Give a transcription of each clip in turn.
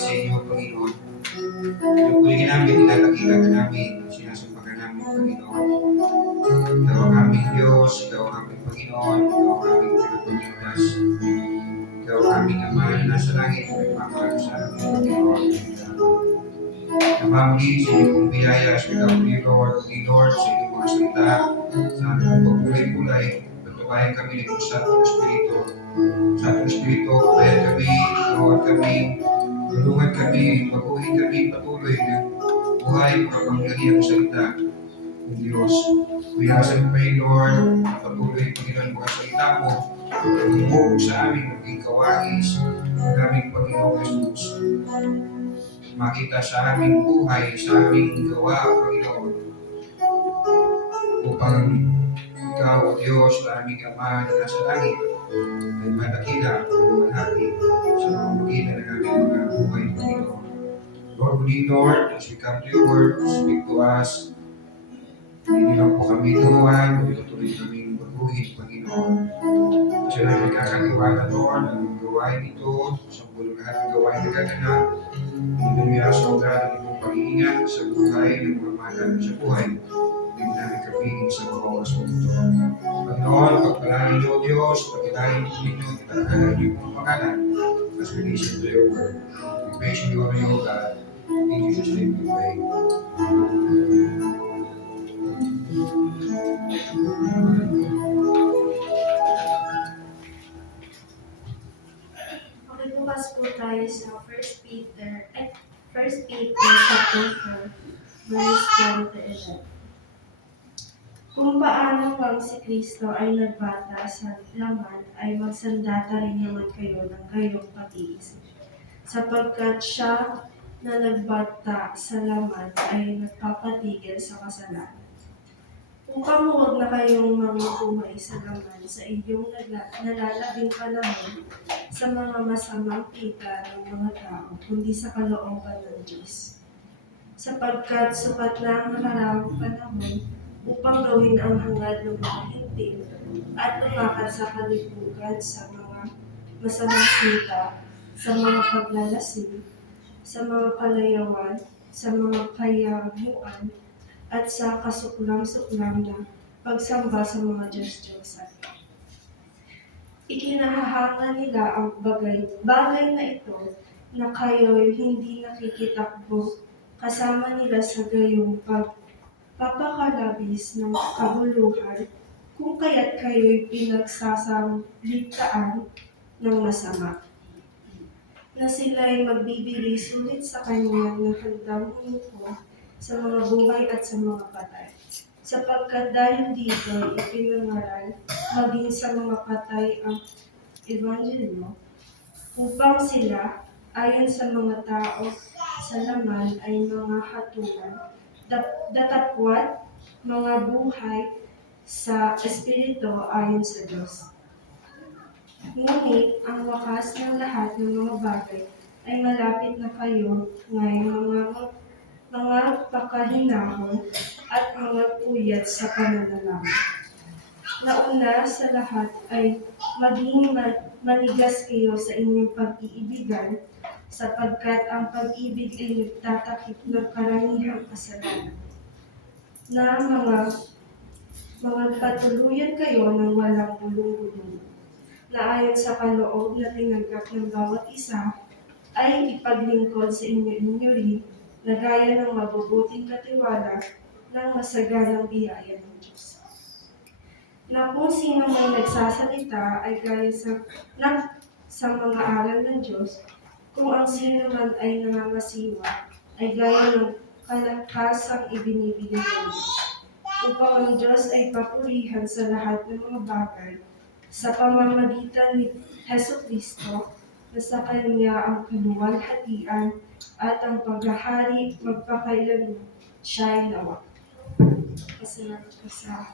sa inyo, Panginoon. Pinupuli namin, nilalakila namin, sinasampagan namin, Panginoon. Ikaw ang aming Diyos, Ikaw ang aming Panginoon, Ikaw ang aming tagapagligtas. Ikaw ang aming Ama na nasa langit, nagmamahal sa amin, Panginoon. Namamuli sa inyong pong biyaya, sa pagkakuli, Lord, sa inyong mga salita, sa aming pagpulay-pulay, patubayan kami ng Diyos sa atong Espiritu. Sa atong Espiritu, bayan kami, Lord kami, tulungan kami, baguhin kami, patuloy ng buhay, makapangyarihan ang salita ng Diyos. We ask and pray, Lord, patuloy, Panginoon, mga salita mo, lumubog sa aming maging kawais, ng aming Panginoong Jesus. Makita sa aming buhay, sa aming gawa, Panginoon, upang Ikaw, O Diyos, na aming Ama na nasa langit, ay malakila, maluwalhati sa mga magitan ng aming mga buhay, Panginoon. Lord, we need, Lord, as we come to your word, speak to us. Hindi lang po kami turuan, patuloy kaming baguhin, Panginoon. Kasi na nagkakatiwala, Lord, ang gawain ito, sa bulong lahat ng gawain na gaganap, Hallelujah, sobra ng iyong pag-iingat sa buhay ng mga mahal sa buhay. Hindi namin kapigil sa mga oras mo ito. Panginoon, pagpalain niyo, Diyos, pagkilain po ninyo, tanghalan niyo ang pangalan, as we listen to your word. We praise you, honor you, God. In Jesus' name we pray. Magbukas po tayo sa 1 Peter chapter 4, verse 1 to 11. Kung paano bang si Kristo ay nagbata sa laman, ay magsandata rin naman kayo ng kayong pag-iisip. Sapagkat siya na nagbata sa laman ay nagpapatigil sa kasalanan. Upang huwag na kayong mamubuhay sa laman sa inyong nalalabing panahon sa mga masamang kita ng mga tao, kundi sa kalooban ng Diyos. Sapagkat sapat na ang nakaramang panahon upang gawin ang hangad ng mga hintil at umakat sa kalibugan sa mga masamang kita, sa mga paglalasing, sa mga kalayawan, sa mga kayamuan, at sa kasuklam-suklam na pagsamba sa mga Diyos-Diyosan. Ikinahahanga nila ang bagay na ito na kayo'y hindi nakikitakbo kasama nila sa gayong pagpapakalabis ng kabuluhan, kung kaya't kayo'y pinagsasalitaan ng masama, na sila'y magbibigay sulit sa kanya ng handang humuko sa mga buhay at sa mga patay. Sapagkat dahil dito ipinangaral maging sa mga patay ang Ebanghelyo, upang sila, ayon sa mga tao sa laman, ay mga hatulan, datapwat, mga buhay sa Espiritu ayon sa Diyos. Ngunit ang wakas ng lahat ng mga bagay ay malapit na kayo ngayon, mga pakahinahon at mga puyat sa pananalaman. Nauna sa lahat ay maging manigas kayo sa inyong pag-iibigan, sapagkat ang pag-ibig ay nagtatakip ng karanihang kasalanan, na mga patuluyan kayo ng walang bulong-bulong, na ayon sa kaloob na tinanggap ng bawat isa ay ipaglingkod sa inyo rin, na gaya ng mabubuting katiwala ng masaganang biyaya ng Diyos. Na kung sino may nagsasalita ay gaya sa mga aral ng Diyos, kung ang sino man ay nangangasiwa ay gaya ng kalakasang ibinibigay ng Diyos, upang ang Diyos ay papurihan sa lahat ng mga bagay sa pamamagitan ni Jesucristo, na sa Kanya ang kaluwalhatian at ang paghahari magpakailanman siya'y nawa. Pasalamat ko sa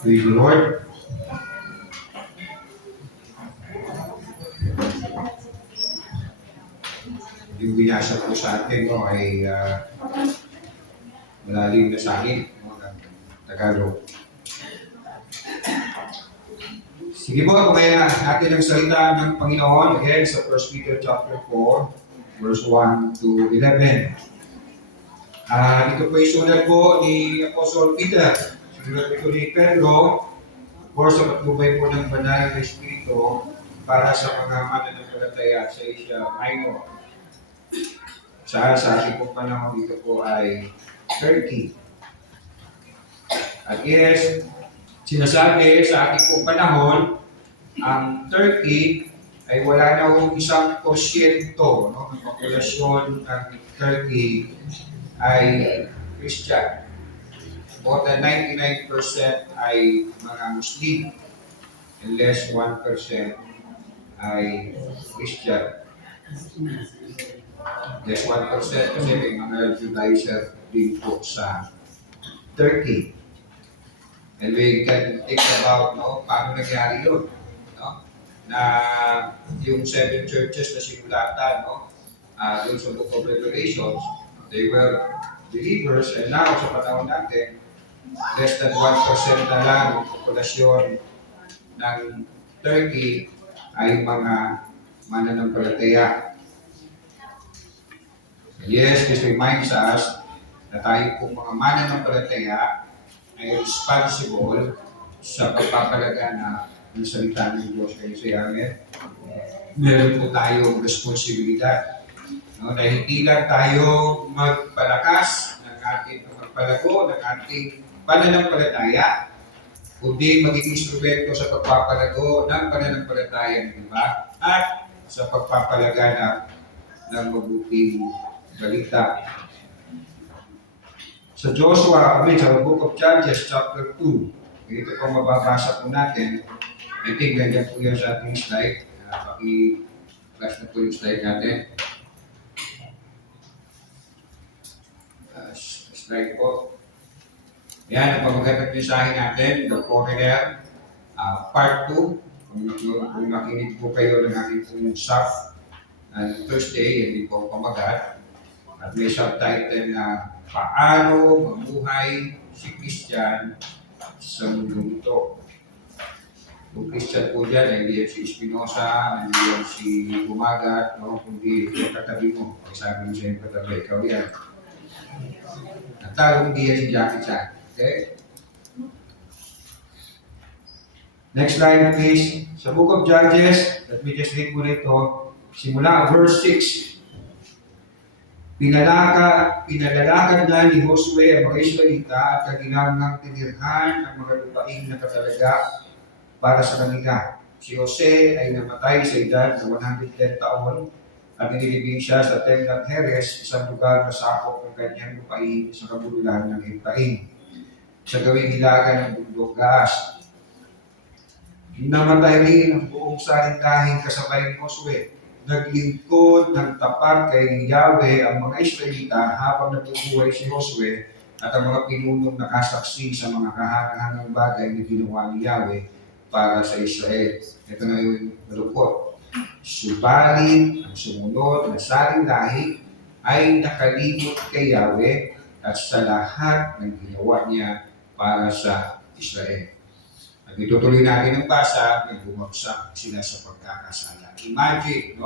Praise the Lord. Yung binasa po sa atin no, ay malalim na sakin no, ng Tagalog. Sige po, kumayan natin ang salita ng Panginoon again sa 1 Peter chapter 4, verse 1 to 11. Ito po yung sulat po ni Apostle Peter. Sulat ito ni Pedro, of course, sa patnubay po ng banal na Espiritu para sa mga mananampalataya sa Asia Minor. Sa ating pong panahon dito po ay Turkey. At yes, sinasabi sa ating pong panahon, ang Turkey ay wala na hong 1% no, ng populasyon ng Turkey ay Christian. More than 99% ay mga Muslim and less 1% ay Christian. Less 1% kasi may mga Judaizer din po sa Turkey. And we can think about paano nangyari yun. No? Na yung 7 churches na sinulatan doon sa Book of Revelations, they were believers, and now sa panahon natin, less than 1% na lang ng populasyon ng Turkey ay mga mananampalataya. Yes, this reminds us na tayo pong mga mananampalataya ay responsible sa pagpapalagana ng salita ng Diyos. Kayo sa amin, meron po tayong responsibilidad. No, na hindi lang tayo magpalakas ng ating pagpalago, ng ating pananampalataya, kundi maging instrumento sa pagpapalago ng pananampalataya ng iba at sa pagpapalagana ng mabuting balita. Sa Joshua, sa Book of Judges, chapter 2, ito pong mababasa po natin. I think ganyan po yan sa ating slide. Paki-flash na po yung slide natin. Slide po. Yan, ang pamagat ng mensahe natin, The Foreigner, Part 2. Kung makinig po kayo ng aking pong SAF Thursday, hindi po pamagat. At may subtitle na Paano Mamuhay si Christian sa Mundong Ito. Kung Christian po dyan, hindi yan si Espinosa, hindi yan si Bumagat, kundi katabi mo. Sabi mo sa yung katabi, ikaw yan. At talo hindi yan si Jackie Chan. Okay? Next slide please. Sa Book of Judges, let me just read po rito, simula verse 6. Pinalalakad na ni Josue ang mga Israelita at kanilang tinirhan ang mga lupaing na katalaga para sa kanila. Si Jose ay namatay sa edad na 110 taon at inilibing siya sa Temnat Heres, isang lugar na sakop ng kanyang lupain sa kabuluhan ng Efraim, sa gawing hilaga ng bundok Gaas. Namatay rin ang buong salintahing kasabay ni Josue. Naglingkod ng tapat kay Yahweh ang mga Israelita habang nabubuhay si Josue at ang mga pinunong nakasaksi sa mga kahangahangang bagay na ginawa ni Yahweh para sa Israel. Ito na yung malupot. Subalit, ang sumunod na saling lahi ay nakalimot kay Yahweh at sa lahat ng ginawa niya para sa Israel. At itutuloy natin ang basa, nagbumagsak sila sa pagkakasala. Imagine,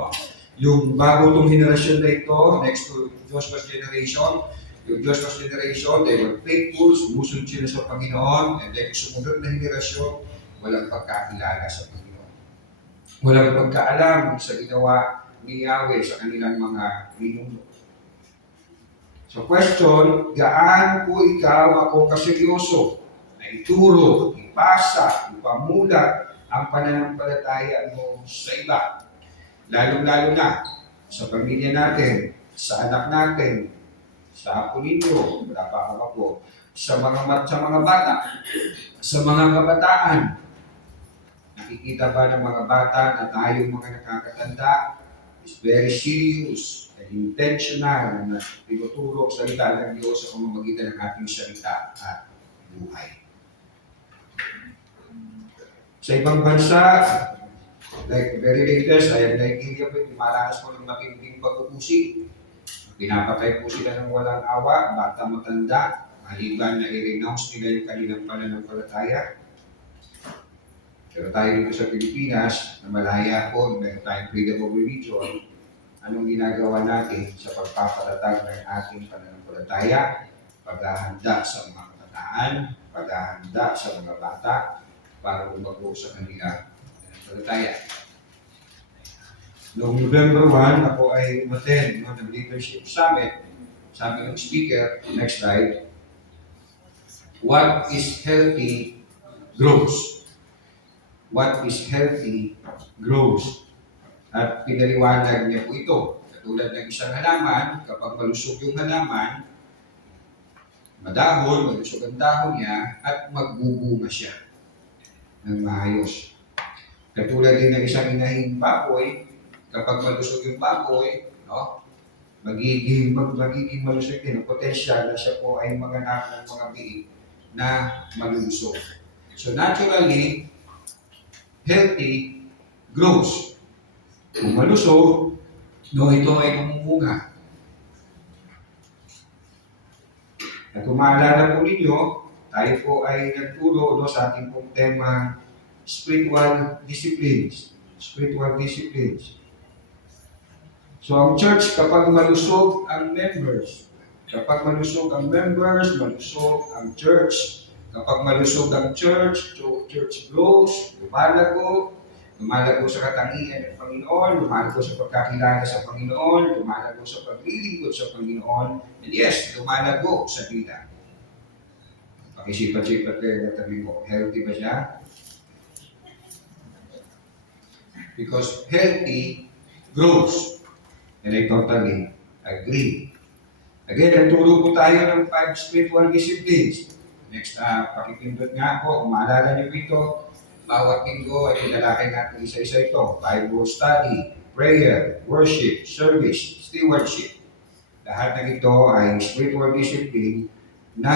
yung bago itong henerasyon na ito, next to Joshua's generation, yung Joshua's generation, they were faithful, sumusunod sila sa Panginoon, and then sumunod na henerasyon, walang pagkakilala sa Panginoon. Walang pagkaalam sa ginawa ni Yahweh sa kanilang mga ninuno. So question, gaano po ikaw ako kaseryoso na ituro, ipasa, ipamulat ang pananampalataya mo sa iba? Lalong-lalo na sa pamilya natin, sa anak natin, sa apo ninyo, wala pa ako po, sa mga bata, sa mga kabataan. Nakikita ba ng mga bata na tayong mga nakakatanda is very serious and intentional na tinuturo ang salita ng Diyos sa pamamagitan ng ating salita at buhay? Sa ibang bansa, like very latest, ay Nigeria po, dumaranas po ng matinding pag-uusig Pinapatay po sila ng walang awa, bata matanda, maliban na i-renounce nila yung kanilang pananampalataya. Pero tayo dito sa Pilipinas, na malaya po, meron tayong freedom of religion, anong ginagawa natin sa pagpapatatag ng ating pananampalataya, paghahanda sa mga kabataan, paghahanda sa mga bata, para umago sa kanila pananampalataya. Noong November 1, ako ay umattend ng Leadership Summit. Sabi ng speaker, next slide, what is healthy grows. What is healthy grows. At pinaliwanag niya po ito. Katulad ng isang halaman, kapag malusog yung halaman, madahon, malusog ang dahon niya, at magbubunga siya ng maayos. Katulad din ng isang inahing baboy, kapag malusog yung baboy, no, magiging malusog din ang potensyal na siya po ay maganap ng mga biik na malulusog. So naturally, healthy grows. Kung malusog, no, ito ay namumunga. At kung maalala po ninyo, tayo po ay nagturo no, sa ating pong tema, spiritual disciplines. Spiritual disciplines. So ang church, kapag malusog ang members, malusog ang church. Kapag malusog ang church grows, lumalago sa katangian ng Panginoon, lumalago sa pagkakilala sa Panginoon, lumalago sa paglilingkod sa Panginoon, and yes, lumalago sa vida. Pakisipat-sipat kayo na tabi mo, healthy ba siya? Because healthy grows. And I totally agree. Again, nagturo po tayo ng 5 spiritual disciplines. Next, pakipindot nga po, kung maalala niyo ito, bawat linggo ay pinalakay natin isa-isa ito. Bible study, prayer, worship, service, stewardship. Lahat ng ito ay spiritual discipline na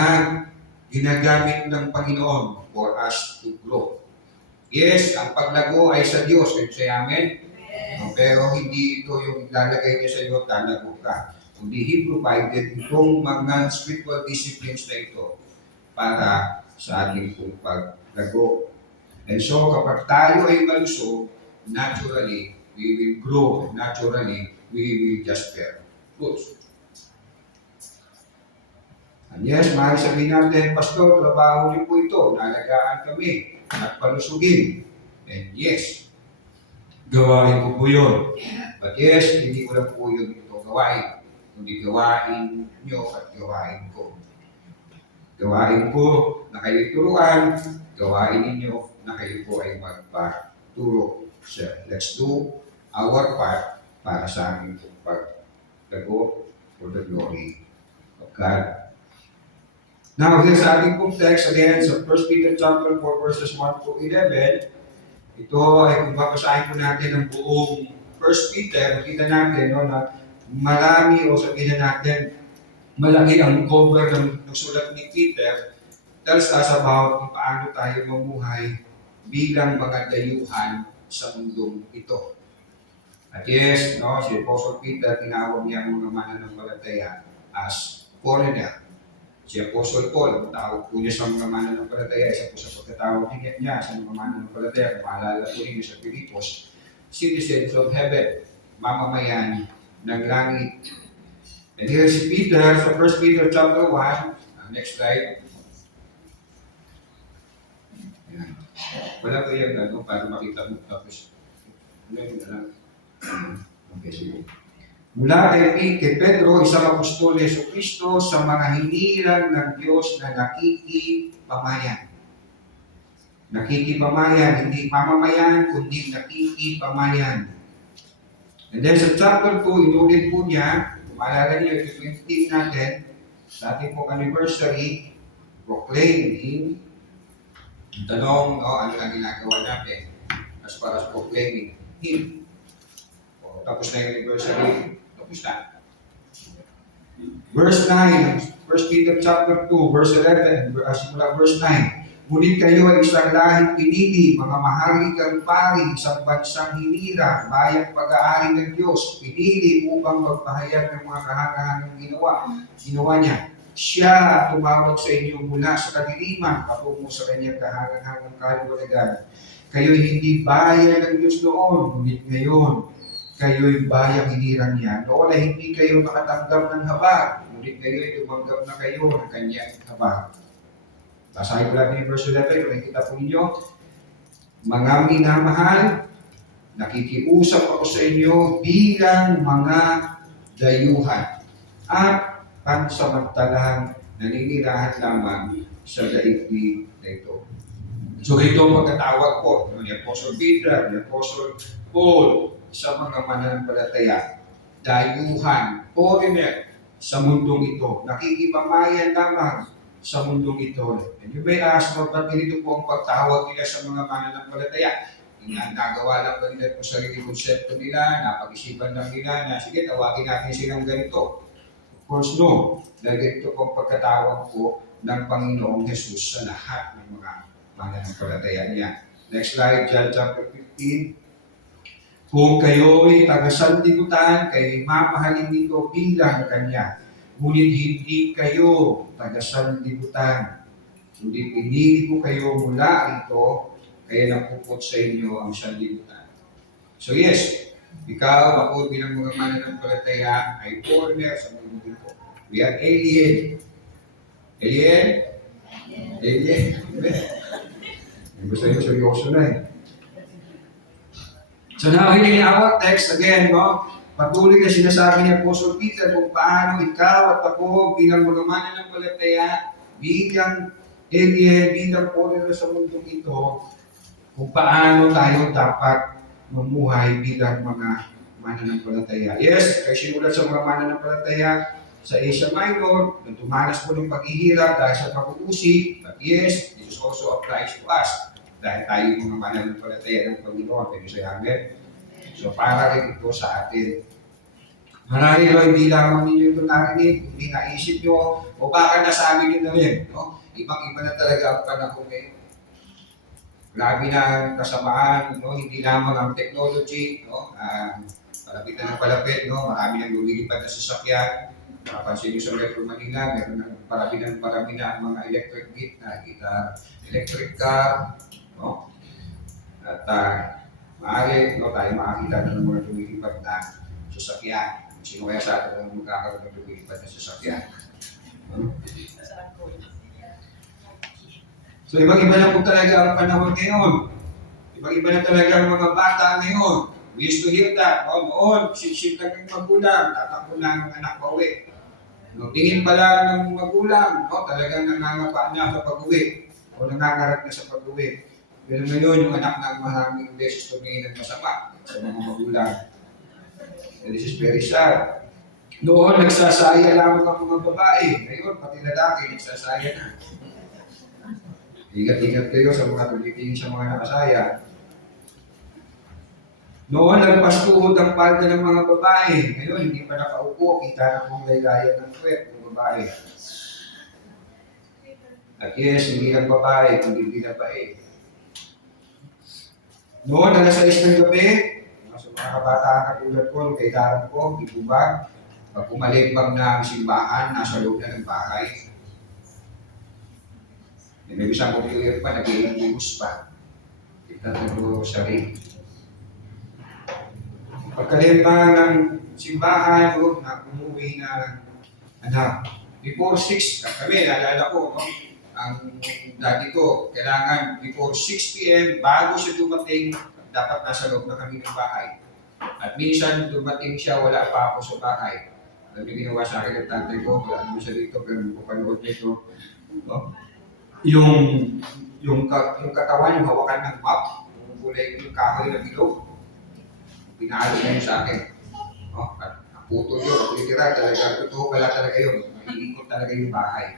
ginagamit ng Panginoon for us to grow. Yes, ang paglago ay sa Diyos. Kayo say amen? Pero hindi ito yung lalagay niya sa iyo, talago ka. Kundi He provided itong mga spiritual disciplines na ito para sa ating pong paglago. And so, kapag tayo ay malusog, naturally, we will grow. Naturally, we will just bear fruits. And yes, maaaring sabihin natin, Pastor, trabaho niyo po ito. Nalagaan kami at palusugin. And yes, gawain ko po yun. But yes, hindi ko lang po yun ito gawain. Kundi gawain nyo at gawain ko. Gawain ko na kayo turuan, gawain ninyo na kayo po ay magpaturo. So, let's do our part para sa aming paglago for the glory of God. Now, here sa ating pong text, again, sa 1 Peter chapter 4, verses 1 to 11, ito ay kung babasahin po natin ang buong 1 Peter, makita natin no, na marami o sabihin natin, malaki ang cover ng sulat ni Peter tells us about kung paano tayo mamuhay bilang mga dayuhan sa mundong ito. At yes, no, si Apostle Peter, tinawag niya ang mga mananampalataya as foreigner. Si Apostle Paul, ang tawag po niya sa mga mananampalataya, isa po sa pagkatawag niya sa mga mananampalataya, kung maalala po niyo sa Pilipos, citizens of heaven, mamamayan ng langit. And here si Peter, sa 1 Peter chapter 1, next slide. Ayan. Wala ko yung ano, para makita mo, tapos, okay, sige. Mula kay Pedro, isang apostol ni Jesucristo sa mga hinirang ng Diyos na nakikipamayan. Nakikipamayan, hindi mamamayan, kundi nakikipamayan. And then sa chapter 2, inulit po niya, kung maalala niyo, ito yung theme natin, sa ating pong anniversary, proclaiming. Tanong, no, ano ang ginagawa natin as far as proclaiming Him. O, tapos na yung anniversary, tapos na. Verse 9, 1 Peter chapter 2, verse 11, simula verse 9. Ngunit kayo ay isang lahing pinili, mga maharlikang pari, isang bansang hinirang, bayang pag-aari ng Diyos, pinili upang magpahayag ng mga kahangahangang ginawa niya. Siya tumawag sa inyo mula sa kadiliman patungo sa kanyang kahangahangang kaliwanagan. Kayo'y hindi bayan ng Diyos noon, ngunit ngayon, kayo'y bayang hinirang niya. Noon ay hindi kayo nakatanggap ng habag, ngunit kayo'y tumanggap na kayo ng kanyang habag. Basahin ko lang yung verse 11, kung nakikita po ninyo, mga minamahal, nakikiusap ako sa inyo bilang mga dayuhan at pansamantalang naninirahan lamang sa daigdig na ito. So ito ang pagkatawag po ni Apostle Peter, ni Apostle Paul sa mga mananampalataya. Dayuhan, foreigner sa mundong ito. Nakikipamayan lamang sa mundong ito. And you may ask, ba't ganito po ang pagtawag nila sa mga mananampalataya? Nagawa lang ba nila kung sarili konsepto nila, napag-isipan lang nila na, sige, tawagin natin silang ganito. Of course, no. Dahil ganito po ang pagkatawag po ng Panginoong Jesus sa lahat ng mga mananampalataya niya. Next slide, John chapter 15. Kung kayo'y taga-sanlibutan, kayo'y mamahalin nito bilang Kanya. Ngunit hindi kayo taga-sanlibutan. Hindi pinili ko kayo mula rito, kaya napupot sa inyo ang sanlibutan. So yes, ikaw, ako bilang mga mananampalataya ay foreigner sa mundo ko. We are alien. Alien? Alien? Gusto nyo seryoso na eh. So now, hindi our text again, no? Patuloy na sinasabi ni Apostle Peter kung paano ikaw at ako bilang mga mananampalataya, bilang alien, bilang foreigner sa mundong ito, kung paano tayo dapat mamuhay bilang mga mananampalataya. Yes, kaya sinulat sa mga mananampalataya sa Asia Minor, na tumanas po ng paghihirap dahil sa pag-uusig, but yes, this also applies to us. Dahil tayo mga mananampalataya ng Panginoon, kayo sa amin. So para rin ito sa atin. Marahil hindi lamang ninyo ito narinig, hindi naisip nyo, o baka nasabi nyo na rin. No? Ibang-iba na talaga ang panahon ngayon. Grabe na ang kasamaan, no? Hindi lamang ang technology, no? Palapit na ng palapit, no? Marami nang lumilipad na sasakyan. Mapapansin nyo sa Metro Manila, meron ng parami na ang mga electric gate, electric car, no? At maaari, no, tayo makakita na ng mga lumilipad na sasakyan. Sino kaya sa atin ang magkakaroon ng lumilipad na sasakyan? No? So, ibang-iba na po talaga ang panahon ngayon. Ibang-iba na talaga ang mga bata ngayon. We used to hear that. O, noon, sip lang ng magulang, tatakbo na ang anak pauwi. No, tingin pala ng magulang, no, talagang nangangapa na sa pag-uwi. O nangangarap na sa pag-uwi. Pero ngayon, yung anak na maraming beses tumingin ng masama sa mga magulang. And this is very sad. Noon, nagsasaya lamang ang mga babae. Ngayon, pati lalaki, nagsasaya na. Ingat-ingat kayo sa mga tumitingin sa mga nakasaya. Noon, nagpastuhod ang palda ng mga babae. Ngayon, hindi pa nakaupo, kita na kung laylayan ng kwet ng babae. At yes, hindi ang babae, kundi binabae. Noon, alas 6 ng gabi, sa mga kabataan na tulad ko, kailangan ko, di po ba? Pag umalimbang na ang simbahan, nasa loob na ng bahay. May isang computer pa, nag-iimbus pa. Kita ng rosary. Pagkalimbang ng simbahan, na umuwi na anak. Before 6, kami, naalala ko, no? Ang dati ko, kailangan before 6 p.m. bago siya dumating, dapat nasa loob na kami ng bahay. At minsan dumating siya, wala pa ako sa bahay. Alam niyo ginawa sa akin ng tatay ko, wala naman siya dito, pero pupanood nito. No? Yung katawan, yung hawakan ng map, yung kulay, yung kahoy na bilog, pinalo niya yun sa akin. No? At puto yun, at litira, talaga, totoo pala talaga yun. Maiikot talaga yung bahay.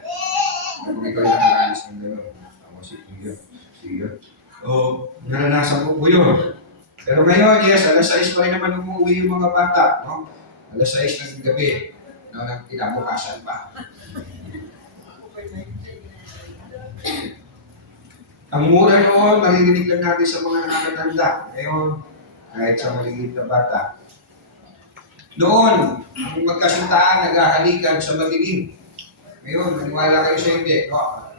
Kung ikaw yung nakaranas ng gano'n, ako sige. Naranasan ko po yun. Pero ngayon, yes, alas 6 pa rin naman umuwi yung mga bata. No? Alas 6 ng gabi, no, nang kinabukasan pa. Ang mura noon, maririnig lang natin sa mga nakakatanda. Ngayon, kahit sa maliit na bata. Noon, ang magkasintahan, naghahalikan sa madilim. Ngayon, maniwala kayo sa hindi. No?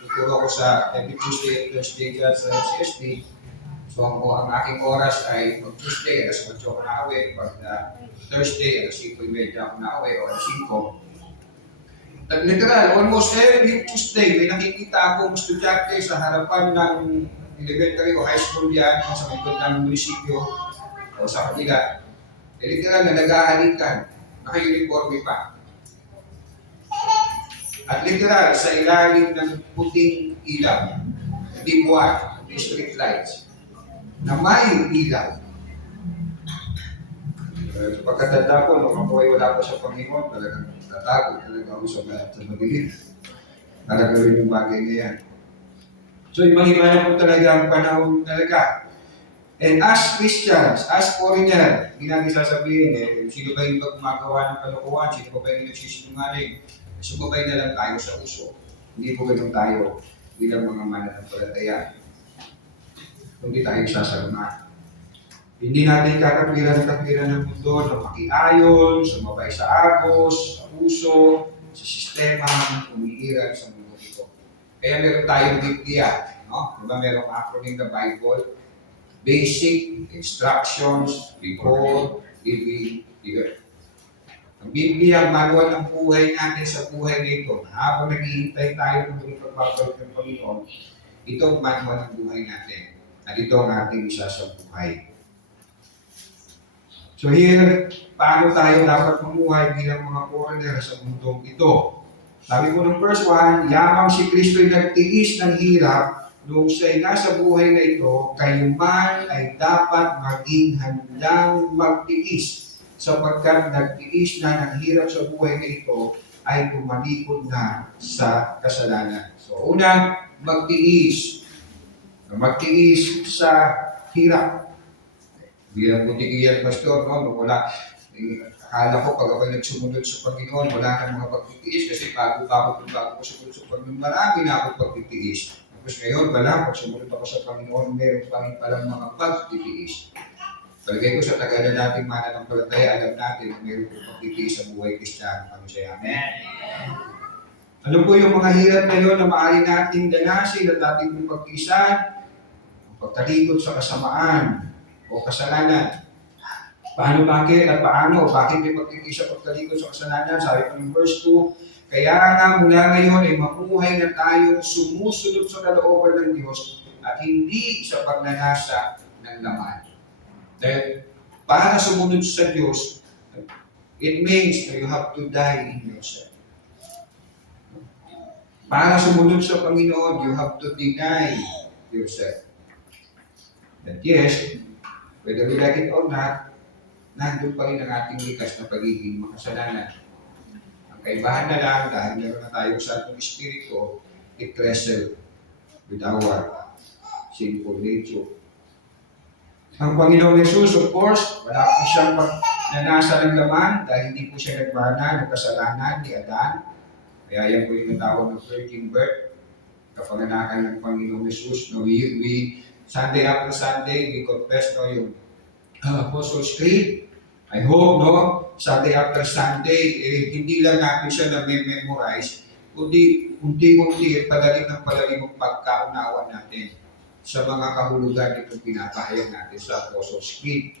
Tuturo ko sa every Tuesday at Thursday dyan sa CSD. So, ang aking oras ay pag Tuesday, alas 8 ako na awi. Pag Thursday, alas 5:30 ako na awi o alas 5. Literal, almost every Tuesday, may nakikita akong estudyante sa harapan ng elementary o high school yan, o sa likod ng munisipyo, o sa kapila. Literal na nag-aalikan, naka-uniforme pa. At literal, sa ilalim ng puting ilaw, hindi buwan, hindi street lights, na may ilaw. Pagkatanda ko, nung ako ay wala pa sa Panginoon, talagang natakot talaga ako sa madilim. Talaga rin yung bagay na yan. So, ibang-iba na po talaga ang panahon talaga. And as Christians, as foreigner, hindi natin sasabihin, sino ba yung gumagawa ng kalokohan, sino ba yung nagsisinungaling, sumabay na lang tayo sa uso. Hindi po ganun tayo bilang mga mananampalataya. Hindi tayo sasalungan. Hindi natin kakatwiran ng mundo na makiayon, sumabay sa agos, sa uso, sa sistema, umiiral sa mundo ito. Kaya meron tayong Biblia, no? Diba merong acronym na Bible? Basic Instructions Before Living the Earth. Ang Biblia, ang manual ng buhay natin sa buhay nito, habang naghihintay tayo ng muling pagbabalik ng Panginoon, ito ang manual ng buhay natin. At ito ang ating isa sa buhay. So here, paano tayo dapat mamuhay bilang mga foreigner sa mundong ito? Sabi ko ng first one, yamang si Kristo'y nagtiis ng hirap nung siya'y nasa buhay na ito, kayo man ay dapat maging handang magtiis sapagkat nagtiis na ng hirap sa buhay na ito ay tumalikod na sa kasalanan. So una, magtiis. Magtiis sa hirap. Bilang putigiyan, Pastor, no? Nung wala, akala ko pag ako'y nagsumunod sa Panginoon, wala nang mga pagtitiis kasi bago ko sumunod sa Panginoon, marami na akong pagtitiis. Tapos ngayon, wala, pag sumunod ako sa Panginoon, meron pa rin palang mga pagtitiis. Palagay ko sa tagal na nating mananampalataya, alam natin na meron pong pagtitiis sa buhay Kristiyano. Ano siya? Amen? Ano po yung mga hirap na yun na maaari nating danasin at ating pagtiisan? Pagtalikod sa kasamaan, o kasalanan. Bakit may pagtitiis sa pagtalikod sa kasalanan? Sabi ko ng verse 2, kaya nga mula ngayon ay mamuhay na tayo sumusunod sa kalooban ng Diyos at hindi sa pagnanasa ng laman. Dahil para sumunod sa Diyos, it means that you have to die in yourself. Para sumunod sa Panginoon, you have to deny yourself. That yes, whether we like it or not, nandun pa rin ang ating likas na pagiging makasalanan. Ang kaibahan na lang, dahil meron na tayo sa atong espiritu, it wrestle with our sinful nature. Ang Panginoong Yesus, of course, wala po siyang pagnanasa ng laman dahil hindi po siya nagmana ng kasalanan ni Adan. Kaya yan po yung natawag ng virgin birth, kapanganakan ng Panginoong Yesus. No, Sunday after Sunday, we confess yung Apostles' Creed. I hope, Sunday after Sunday, hindi lang natin siya na-memorize, kundi unti-unti at palalim ang pagkaunawa natin sa mga kahulugan itong pinapahayag natin sa Apostles' Creed.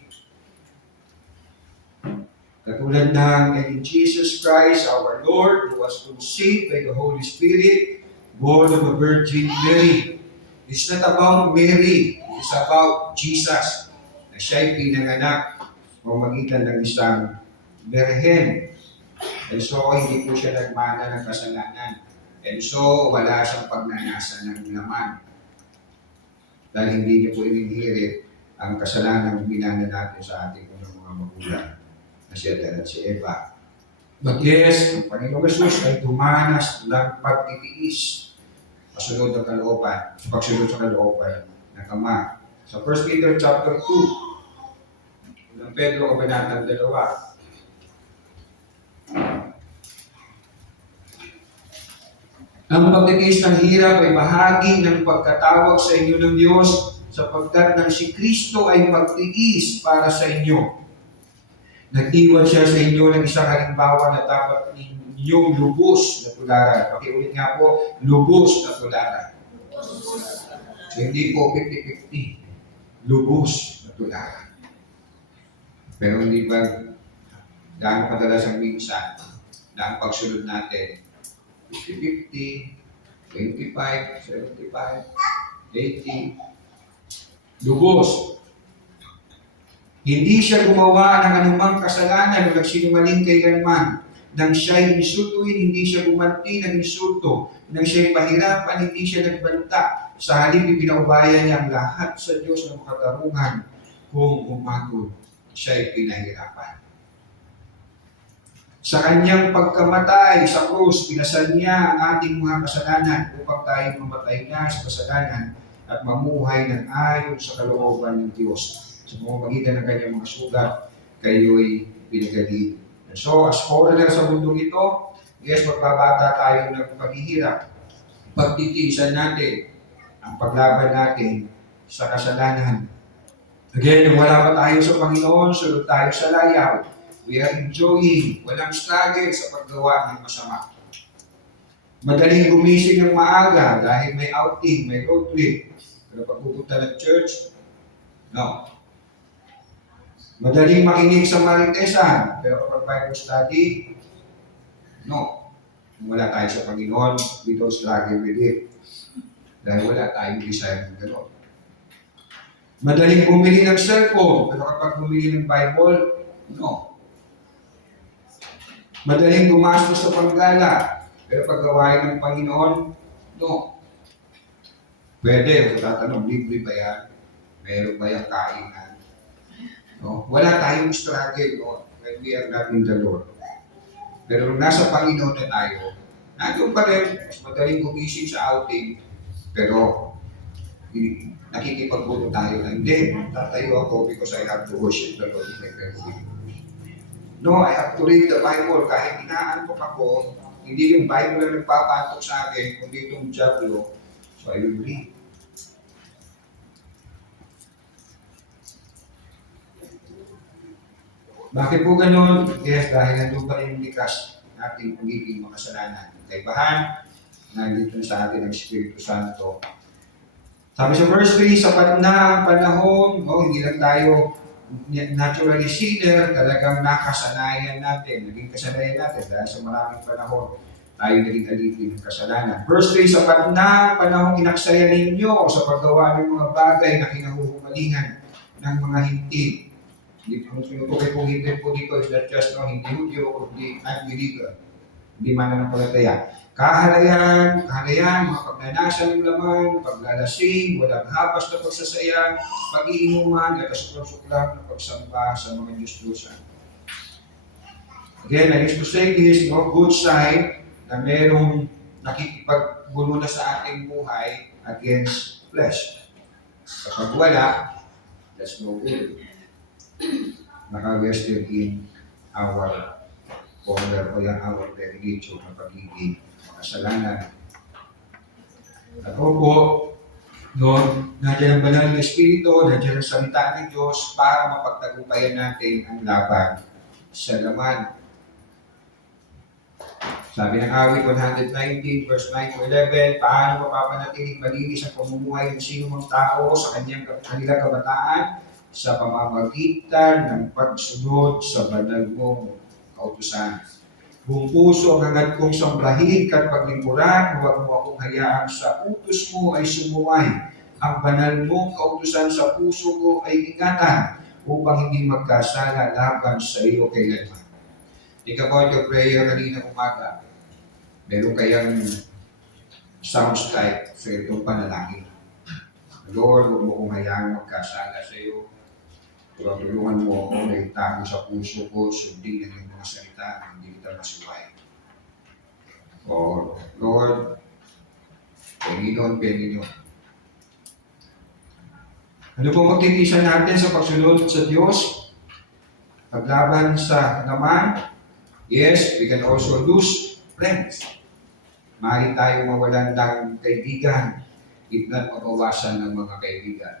Katulad ng in Jesus Christ, our Lord, who was conceived by the Holy Spirit, born of a Virgin Mary. It's not about Mary, it's about Jesus, na siya'y pinanganak pamamagitan ng isang berhen. And so, hindi po siya nagmana ng kasalanan. And so, wala siyang pagnanasa ng laman. Dahil hindi niya po ininhirit ang kasalanan ng binana natin sa ating unang mga magulang na si Adan at si Eva. But yes, ang Panginoong Jesus ay dumanas ng pagtitiis pagsunod sa kalooban ng Ama. Sa 1 Peter chapter 2, ng Pedro kabanatang 2. Ang pagtitiis ng hirap ay bahagi ng pagkatawag sa inyo ng Diyos sapagkat nang si Kristo ay magtiis para sa inyo. Nag-iwan siya sa inyo ng isang halimbawa na dapat ninyong lubos na tularan. Pakiulit nga po, lubos na tularan. So hindi po 50-50. Lubos na tularan. Pero hindi ba gaano kadalas ang minsan na ang pagsunod natin 50-50, 25, 75, 80, lubos. Hindi siya gumawa ng anumang kasalanan o nagsinungaling kailanman. Nang siya'y insultuin, hindi siya gumanti ng insulto. Nang siya'y pahirapan, hindi siya nagbanta. Sa halip, ipinaubaya niya ang lahat sa Diyos ng katarungan kung umagod siya'y pinahirapan. Sa kanyang pagkamatay sa krus, pinasal niya ang ating mga kasalanan upang tayo mamatay na sa kasalanan at mamuhay ng ayon sa kalooban ng Diyos. Sa pamamagitan ng kanyang mga sugat, kayo'y pinagaling. So, as foreigner sa mundong ito, yes, magbabata tayo ng paghihirap. Pagtitiisan natin ang paglaban natin sa kasalanan. Again, wala pa tayo sa Panginoon, sunod tayo sa layaw. We are enjoying, walang struggle sa paggawa ng masama. Madaling gumising ng maaga dahil may outing, may road trip. Pero pag pupunta ng church, no. Madaling makinig sa maritesan, pero kapag Bible study, no. Kung wala tayo sa Panginoon, we don't struggle with it. Dahil wala tayong desire ng gano'n. Madaling bumili ng cellphone, pero kapag bumili ng Bible, no. Madaling gumastos sa panggala, pero pag gawain ng Panginoon, no. Pwede, tatanong, libre ba yan? Meron ba yung kainan? No? Wala tayong struggle on when we are not in the Lord. Pero nung nasa Panginoon na tayo, nandun pa rin, mas madaling gumising sa outing, pero nakikipagbuno tayo na hindi, tatayo ako because I have to worship the Lord in my prayer. No, I have to read the Bible. Kahit inaantok ako, hindi yung Bible na nagpapatok sa akin, kundi itong Diablo. So I will read. Bakit po ganun? Yes, dahil nandun pa rin yung likas nating pagiging makasalanan. Kaibahan, nandito sa atin ang Espiritu Santo. Sabi sa verse 3, sapat na ang panahon, hindi lang tayo naturally sinner, talagang nakasanayan natin, naging kasanayan natin dahil sa maraming panahon tayo naging alipin ng kasalanan. Verse 3, sapat na panahong inaksaya ninyo sa paggawa ng mga bagay na kinahuhumalingan ng mga hindi. Hindi po sinutukoy kung hindi po dito is not just hindi Hudyo o hindi unbeliever, hindi mananampalataya. Kahalayan, mga pagnanasa ng laman, paglalasing, walang habas na pagsasaya, pag-iinuman, at kasuklam na pagsamba sa mga Diyos-Diyosan. Again, I used to say this, good sign na merong nakikipagbuno na sa ating buhay against flesh. Kapag wala, that's no good. We're still in our order o yung our very nature na pagiging kasalanan. At po, nandiyan ang banal na Espiritu, nandiyan ang salita ng Diyos para mapagtagumpayan natin ang laban sa laman. Sabi ng awit 119, verse 9-11, paano mapapanatiling malinis ang pamumuhay ng sinumang tao sa kanilang kabataan sa pamamagitan ng pagsunod sa banal mong kautusan. Buong puso ang hangad kong sambrahin kat paglingkuran, huwag mo akong hayaan sa utos mo ay sumuway. Ang banal mong kautusan sa puso ko ay ingatan upang hindi magkasala laban sa iyo kailanman. Think about your prayer kanina umaga. Meron kayang sounds type sa itong panalangin. Lord, huwag mo akong hayaan magkasala sa iyo. Tulungan mo ako na itago sa puso ko, sundin ang iyong mga salita na hindi kita masuway. O Lord, Panginoon. Ano po magtitiisan natin sa pagsunod sa Diyos? Paglaban sa laman, yes, we can also lose friends. Maaari tayo mawalan ng kaibigan, if not mabawasan ng mga kaibigan.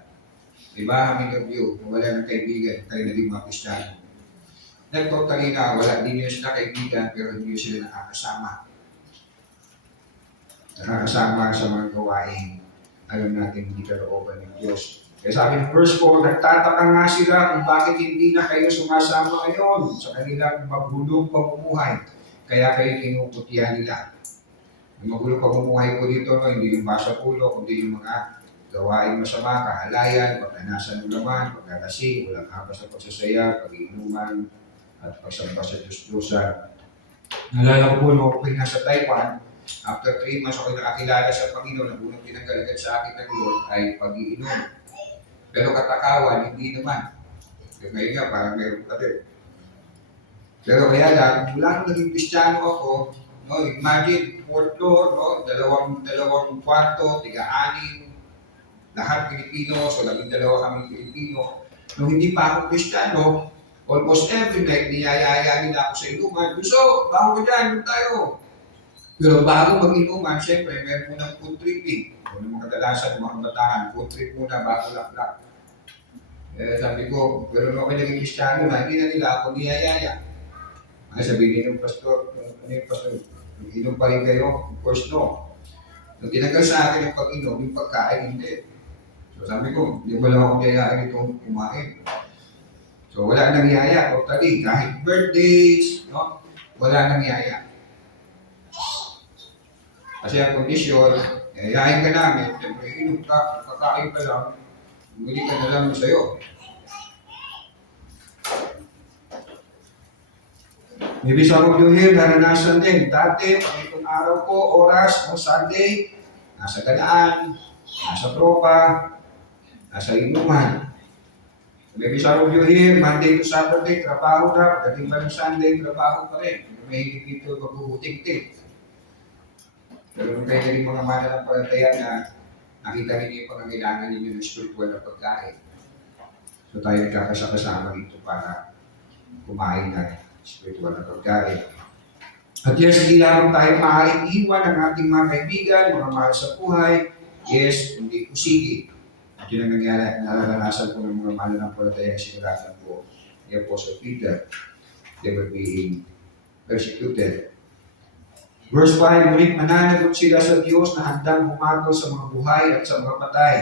Diba, how many of you, mawalan ng kaibigan, kayo naging mga Kristiyano? Nag-totally na, wala din nyo sila kaibigan, pero hindi nyo sila nakakasama. Nakakasama sa mga gawain. Alam natin, hindi kalooban ng Diyos. Kaya sabi ng verse 4, nagtataka nga sila kung bakit hindi na kayo sumasama ngayon sa kanilang mabulong pamumuhay. Kaya kayo kinuputya nila. Yung mabulong pamumuhay po dito, no, hindi yung basa pulo, kundi yung mga gawain masama, kahalayan, pagkanasan ng laman, pagkalasing, walang habas sa pagsasaya, pag-iinuman, at pagsamba sa Diyos-Diyosan. Nalala ko po, no, ako nasa Taiwan, after 3 months ako nakakilala sa Panginoon, ang unang pinanggalagad sa akin ng Lord ay pag-iinom. Pero katakawan, hindi naman. Yung ngayon nga, parang meron pa din. Pero kaya lang, mula nung naging Kristiyano ako, no, imagine, 4th floor, no, dalawang kwarto, 3-6, lahat Pilipino, so 12 kami Pilipino. Nung hindi pa ako Kristiyano, almost every night, niyayaya nila ako sa inuman. Gusto, bago ka dyan, doon tayo. Pero bago mag-inuman, siyempre, meron munang food tripping. Kung naman kadalasan ng mga kabataan, food trip muna bago laklak. Sabi ko, pero nung ako naging Kristiyano na, hindi na nila ako niyayaya. Ay sabihin ng pastor, ano yung pastor, inom pa rin kayo? Of course, no. Nung tinagal sa akin yung pag-inom, yung pagkain, hindi. So sabi ko, hindi mo lang ako niyayain itong kumain. So wala nang yaya, totally. Kahit birthdays, no? Wala nang yaya. Kasi ang kondisyon, yayain ka namin, siyempre inom ka, kakain ka lang, bumili ka na lang sa'yo. Maybe some of you here, naranasan din. Dati, itong araw ko, oras, o Sunday, nasa ganaan, nasa tropa, nasa inuman. Maybe some of you here, Monday to Saturday, trabaho na, pagdating pa ng Sunday, trabaho pa rin. May dito magbubutik-tik. Pero nung kayo naging mga mananampalataya na nakita ninyo yung pangangailangan ninyo ng spiritual na pagkain. So tayo nagkakasama dito para kumain ng spiritual na pagkain. At yes, hindi lamang tayo maaaring iwan ng ating mga kaibigan, mga mahal sa buhay. Yes, hindi kusigi. At yun ang nangyari, naranasan ko ng mga mananampalataya na sinulatan ko ni Apostle Peter. They were being persecuted. Verse 5, ngunit mananagot sila sa Diyos na handang humatol sa mga buhay at sa mga patay.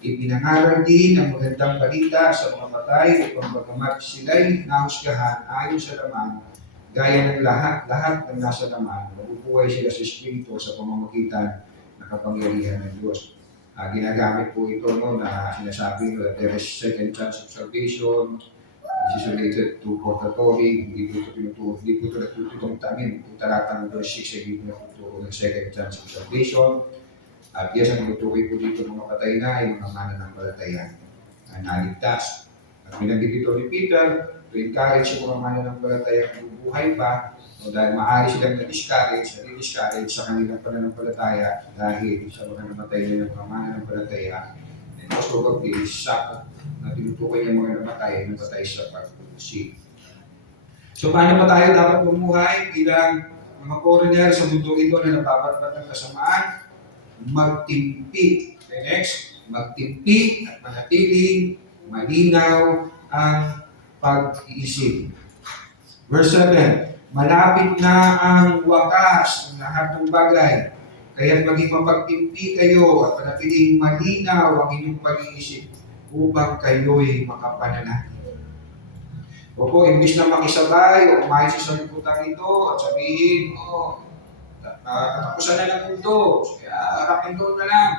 Ipinangaral din ang magandang balita sa mga patay upang bagamat sila'y nahusgahan ayon sa laman, gaya ng lahat ng nasa laman, mabubuhay sila sa Espiritu sa pamamagitan ng kapangyarihan ng Diyos. Ginagamit po ito no, na sinasabi that there is second chance of salvation. This is related to purgatory, hindi po ito natututong tamin. Kung talatang verse 6 ay hindi po natuturo ng second chance of salvation. At yes, ang natutukoy po dito mga patay na ay mga mananampalataya na naligtas. At binanggit ito ni Peter to encourage yung mga mananampalataya na bubuhay pa o dahil maaari silang na-discourage sa kanilang pananampalataya dahil sa mga namatay nila ng mga mananampalataya. And most probably, sakot na tinutukoy ng mga namatay sa pagpupusi. So paano pa tayo dapat bumuhay bilang mga foreigner sa mundo ito na nababatbat ng kasamaan? Magtimpi. Okay, next. Magtimpi at manatiling malinaw ang pag-iisip. Verse 7, malapit na ang wakas ng lahat ng bagay. Kaya't maging mapagtimpi kayo at manatiling malinaw ang inyong pag-iisip upang kayo'y makapanalangin. Opo, imbis na makisabay o umayos sa sanlibutan ito at sabihin, katapusan na lang ito, kaya harapin doon na lang.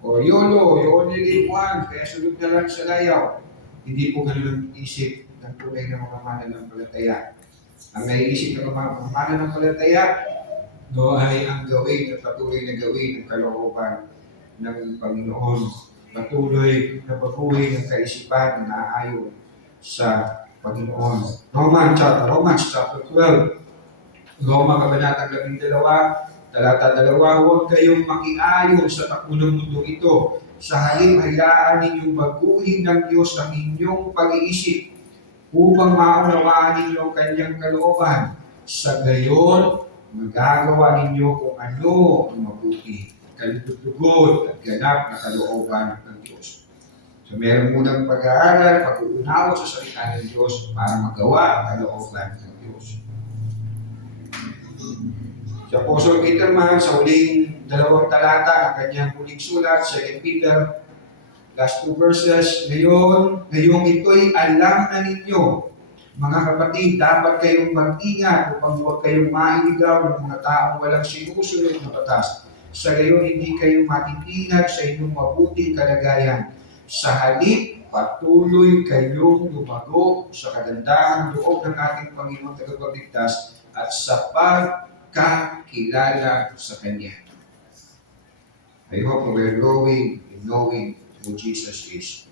O YOLO, you only live once, kaya sunod na lang sa layaw. Hindi po ganun ang isip ng tunay ng mga mananampalataya. Ang naiisip ng mga mananampalataya, no, ay ang gawin at patuloy na gawin ng kalooban ng Panginoon. Patuloy na paghuwi ng kaisipan na naayon sa Panginoon. Romans chapter 12. Roma kabanatang 12, talata 2, huwag kayong makiayon sa takbo ng mundo ito. Sa halip, hayaan ninyong baguhin ng Diyos ang inyong pag-iisip upang maunawaan ninyo ang kanyang kalooban. Sa gayon, magagawa ninyo kung ano ang mabuti, kalugod at ganap na kalooban ng Diyos. So meron munang pag-aaral, pag-uunawa sa salita ng Diyos para magawa ang kalooban ng Diyos. Si Apostol Peter man sa huling 2 talata ng kanyang huling sulat, 2 Peter, last 2 verses, ngayong ito'y alam na ninyo, mga kapatid, dapat kayong mag-ingat upang huwag kayong mailigaw ng mga taong walang sinusunod na batas. Sa gayon, hindi kayo matitinag sa inyong mabuting kalagayan. Sa halip, patuloy kayong lumago sa kagandahang loob ng ating Panginoon Tagapagligtas at sa pagkakilala sa Kanya. I hope we're growing in knowing who Jesus is.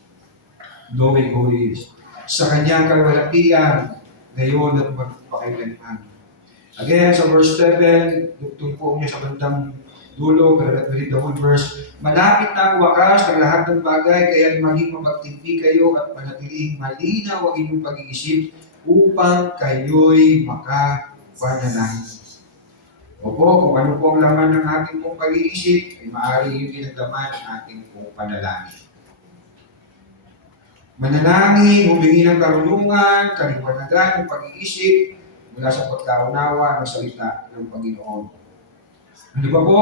Knowing who He is. Sa Kanyang kalwalatian, ngayon at magpakailanman. Again, sa verse 7, dugtong po niya sa bandang dulo, pero let's read the whole verse. Malapit na ang wakas ng lahat ng bagay, kaya maging mapagtindi kayo at manatiling malinaw ang inyong pag-iisip upang kayo'y makapanalangin. Opo, kung ano po ang laman ng ating pong pag-iisip, ay maaari yung pinaglaman ng ating pong panalangin. Manalangin, humingi ng karunungan, kaliwanagan ng pag-iisip mula sa pagkaunawa ng salita ng Panginoon. Ano ba po?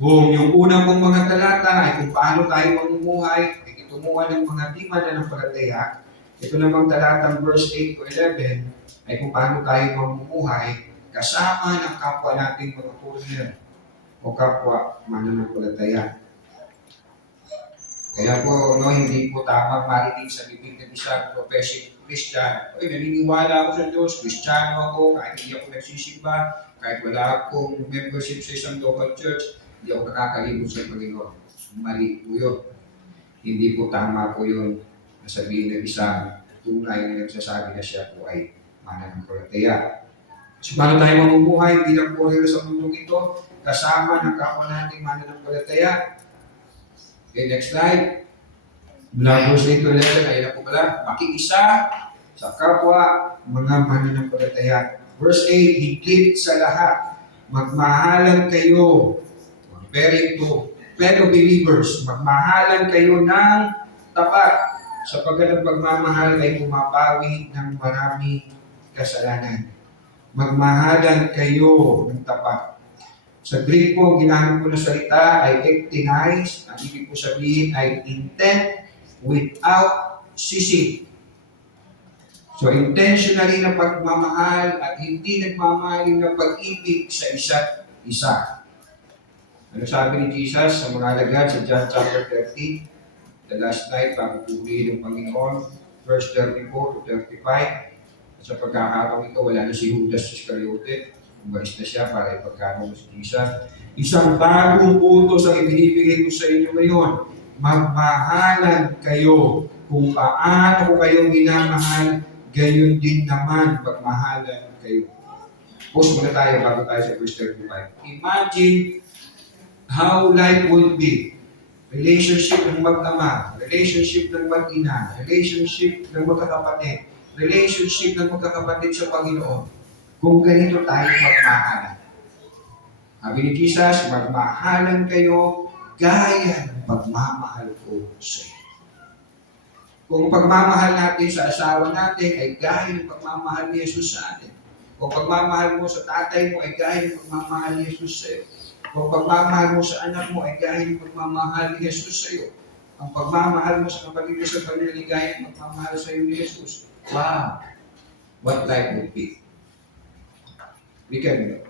Kung yung unang pong mga talata ay kung paano tayo mamumuhay, ay itumuhan ng mga di mananampalataya. Ito namang talatang verse 8 to 11 ay kung paano tayo mamumuhay kasama ng kapwa nating mga foreigner o kapwa mananampalataya. Kaya po, hindi po tamang marinig sa bibig ng isang professing Christian. Oy, naniniwala ako sa Diyos, Kristiyano ako, kahit hindi ako nagsisimba, kahit wala akong membership sa isang local church, hindi ako nakakalibot sa Panginoon. Mali po yun. Hindi po tama po yun na sabihin ng isang tunay na nagsasabi na siya po ay mananampalataya. So, paano tayo mamumuhay bilang foreigner sa mundong ito, kasama ng kapwa nating mananampalataya? Okay, next slide. Mula verse 8 to 11, ayun na po pala, makiisa sa kapwa mga mananampalataya. Verse 8, higit sa lahat, magmahalan kayo, very to fellow believers, magmahalan kayo ng tapat, sapagkat ang pagmamahal ay pumapawi ng maraming kasalanan. Magmahalan kayo ng tapat. Sa Greek po, ang ginamit po na salita ay ektinize. Ang ibig po sabihin ay intent without ceasing. So, intentionally na pagmamahal at hindi nagmamahaling na pag-ibig sa isa't isa. Ano sabi ni Jesus sa mga alagad sa John chapter 30, the last night, bago pulihin ng Panginoon, verse 34 to 35. At sa pagkakataong ito, wala na si Judas Iscariote. Umalis na siya para ipagkano si Jesus. Isang bagong utos ang ibinibigay ko sa inyo ngayon. Magmahalan kayo. Kung paano ko kayong minamahal, gayon din naman magmahalan kayo. Pause muna tayo bago tayo sa verse 35. Imagine how life would be. Relationship ng mag-ama, relationship ng mag-ina, relationship ng magkakapatid, relationship ng magkakapatid sa Panginoon. Kung ganito tayo magmahalan. Sabi ni Jesus, magmahalan kayo gaya ng pagmamahal ko sa iyo. Kung pagmamahal natin sa asawa natin ay gaya ng pagmamahal ni Jesus sa atin. Kung pagmamahal mo sa tatay mo ay gaya ng pagmamahal ni Jesus sa iyo. Kung pagmamahal mo sa anak mo ay gaya ng pagmamahal ni Jesus sa iyo. Ang pagmamahal mo sa kapatid mo sa pamilya ay gaya ng pagmamahal sa iyo ni Jesus. Wow! What life would be. We can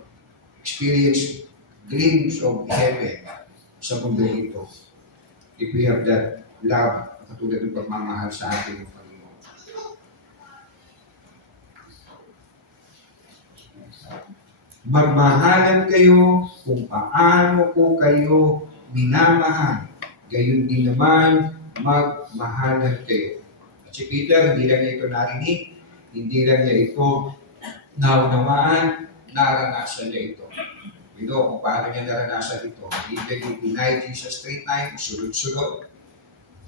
experience glimpse of heaven sa mundo ito if we have that love katulad ng pagmamahal sa ating Panginoon. Magmahalan kayo kung paano ko kayo minamahal. Gayon din naman magmahalan kayo. At si Peter, hindi lang niya ito narinig, hindi lang niya ito naunawaan, naranasan niya ito. You know, kung paano niya naranasan ito. Even he denied Jesus 3 times, sunod-sunod.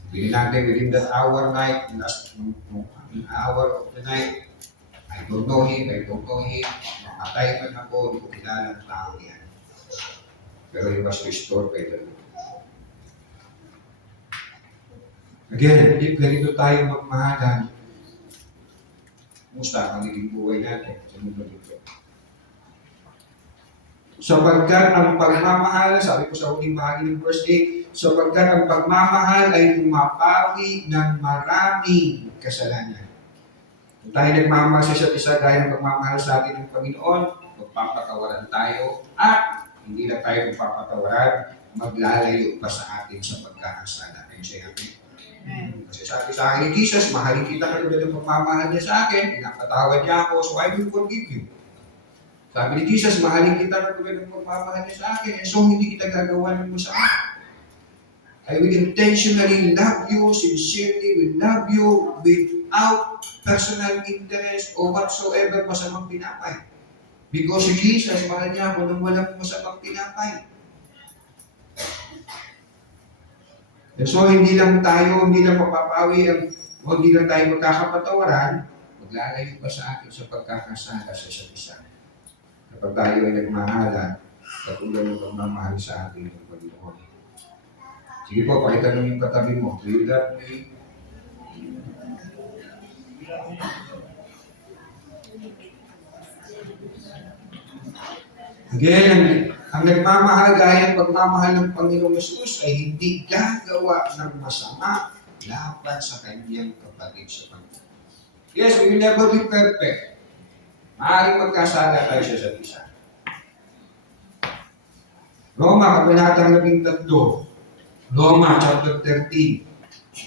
Bilhin natin within that hour night, last hour of the night, I don't know him, mamatay man ako, hindi ko kilala ang tao yan. Pero he was restored by the Lord. Again, if ganito tayo magmahalan, musta ang magiging buhay natin sa mundo dito. Sapagkat ang pagmamahal, sabi ko sa uling bahagi ng verse 8, sapagkat ang pagmamahal ay pumapawi ng maraming kasalanan. Kung tayo nagmamahal sa isa't isa gaya ng pagmamahal sa atin ng Panginoon, magpapatawaran tayo at hindi lang tayo magpapatawaran, maglalayo pa sa atin sa pagkakasala. Ayun siya natin. Kasi sabi sa akin ni Jesus, mahalin kita katulad ng pagmamahal niya sa akin, pinapatawad niya ako, so I will forgive you. Sabi ni Jesus, mahalin kita katulad ng pagmamahal niya sa akin, and so hindi kita gagawa ng masama. I will intentionally love you, sincerely will love you without personal interest or whatsoever masamang pinapay. Because si Jesus, mahal niya ako nang walang masamang pinapay. And so, hindi lang mapapawi, hindi lang tayo magkakapatawaran, maglalayo pa sa atin sa pagkakasala sa isa't isa. Kapag tayo ay nagmahalan, katulad ng pagmamahal sa atin ng Panginoon. Sige po, pakitanong yung katabi mo. Do you love me? Again, ang nagmamahal gaya ng pagmamahal ng Panginoong Yesus ay hindi gagawa ng masama laban sa kanyang kapatid sa Panginoon. Yes, we will never be perfect. Maaaring magkasala tayo sa isa't isa. Roma, Kabanatang 13, Roma chapter 13,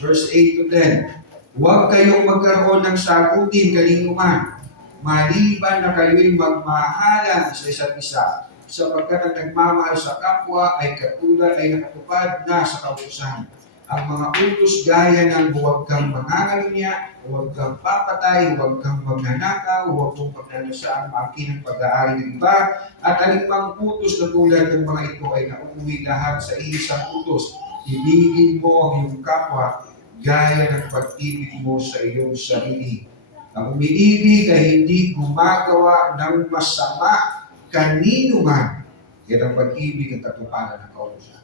verse 8 to 10. Huwag kayong magkaroon ng sagutin kaninduman, maliban na kayo'y magmahalan sa isa't isa, sapagkat ang nagmamahal sa kapwa ay katulad ay nakatupad na sa kautusan. Ang mga utos gaya ng huwag kang mangangalunya, huwag kang papatay, huwag kang magnanakaw, huwag kang pagdalasaang maakin ng pag-aari ng iba, at anumang utos na tulad ng mga ito ay nauuwi lahat sa isang utos. Ibigin mo ang iyong kapwa gaya ng pag-ibig mo sa iyong sarili. Ang umiibig ay hindi gumagawa ng masama kanino man. Yan ang pag-ibig at katuparan ng kautusan.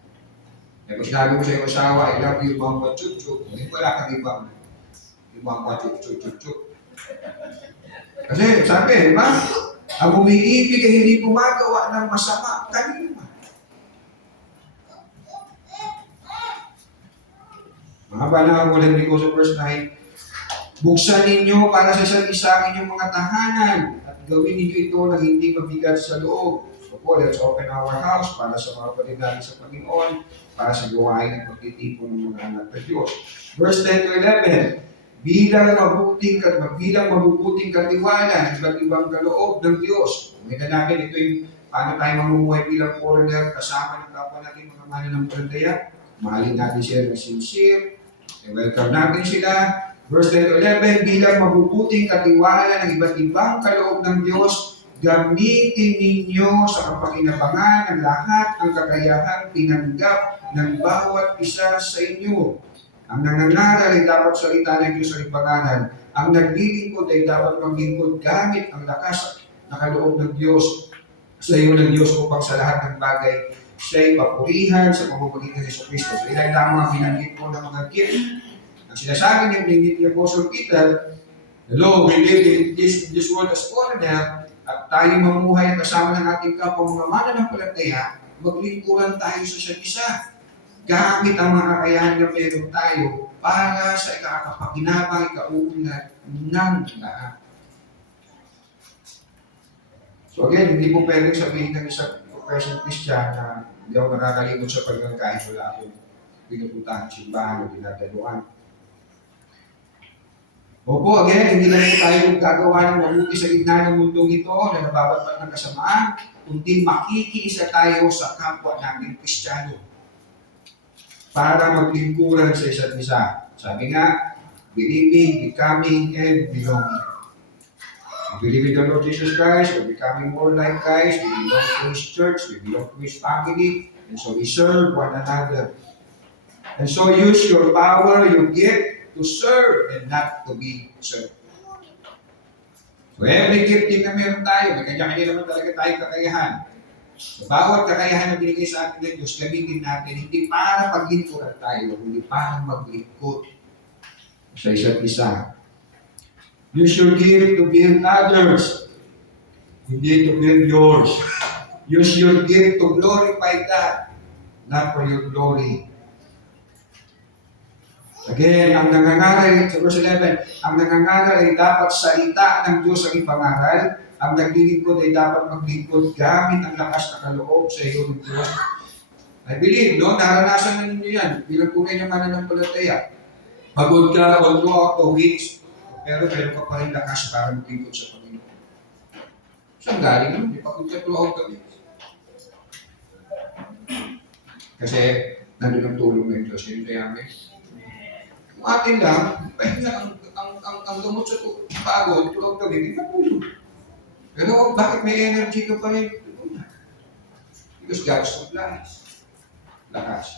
Kaya kung sinabi mo sa iyong asawa, I love you, mama, chup-chup, hindi wala kang ibang mama, chup-chup. Kasi sabi, di ba? Ang umiibig ay hindi gumagawa ng masama kanino man. Mga banang walang ko sa verse 9, buksan ninyo para sa isa't isa ang inyong mga tahanan at gawin ninyo ito na hindi mabigat sa loob. So po, let's open our house para sa mga kapatid natin sa Panginoon, para sa gawain ng pagtitipon ng mga anak ng Diyos. Verse 10 to 11, bilang mabubuting katiwala, iba't ibang kaloob ng Diyos. Umita natin, ito yung paano tayo mamumuhay bilang foreigner, kasama ng kapwa natin mga mananampalataya. Mahalin natin sila ng sincere, welcome natin sila. Verse 10 to 11, bilang mabubuting katiwala ng iba't ibang kaloob ng Diyos, gamitin ninyo sa kapakinabangan ng lahat ang kakayahang tinanggap ng bawat isa sa inyo. Ang nangangaral ay dapat salita ng Diyos sa lipanganan. Ang naglilingkod ay dapat maglingkod gamit ang lakas na kaloob ng Diyos sa iyo ng Diyos upang sa lahat ng bagay siya'y papurihan sa pamamagitan ng Kristo. So, ilan lamang ang binanggit ko ng mga gift. Ang sinasabi niya, binanggit ni Apostle Peter, hello, we live in this world as foreigner, at tayo mamuhay at kasama ng ating kapwa mga mananampalataya, maglingkuran tayo sa isa't isa. Gamit ang mga kakayahan na meron tayo para sa ikakapakinabang, ikauunlad ng lahat. So again, hindi po pwedeng sabihin ng isang professional Christian na hindi ako nakakalimot sa pagkakain, wala akong pinupuntahan, simbahan o dinadaluan. Opo, again, hindi lang po tayo gagawa ng mabuti sa gitna ng mundong ito na nababatbat ng kasamaan, kundi makikiisa tayo sa kapwa nating Kristiyano para maglingkuran sa isa't isa. Sabi nga, believing, becoming, and belonging. We believe in the Lord Jesus Christ, we're becoming more like Christ, we belong to His church, we belong to His family, and so we serve one another. And so use your power, your gift, to serve and not to be served. So every gifting na meron tayo, may kanya-kanya naman talaga tayong kakayahan. So bawat kakayahan na binigay sa atin ng Diyos, gamitin natin hindi para paglingkuran tayo, hindi para maglingkod sa isa't isa. Use your gift to build others, hindi to build yours. Use your gift to glorify God, not for your glory. Again, ang nangangaral, sa verse 11, ang nangangaral ay dapat salita ng Diyos ang ipangaral. Ang naglilingkod ay dapat maglingkod gamit ang lakas na kaloob sa iyo ng Diyos. I believe, no? Naranasan na ninyo yan. Bilang tunay ng mananampalataya. Pagod ka all throughout the weeks, pero meron ka pa rin lakas para maglingkod sa Panginoon. Saan galing yun? Di pagod ka throughout the weeks. Kasi nandun ang tulong ng Diyos. Yun kaya amin. Kung atin lang, pahinga ang gamot sa pagod, tulog gabi, hindi ka tulog. Pero bakit may energy ka pa rin? Because God supplies. Lakas.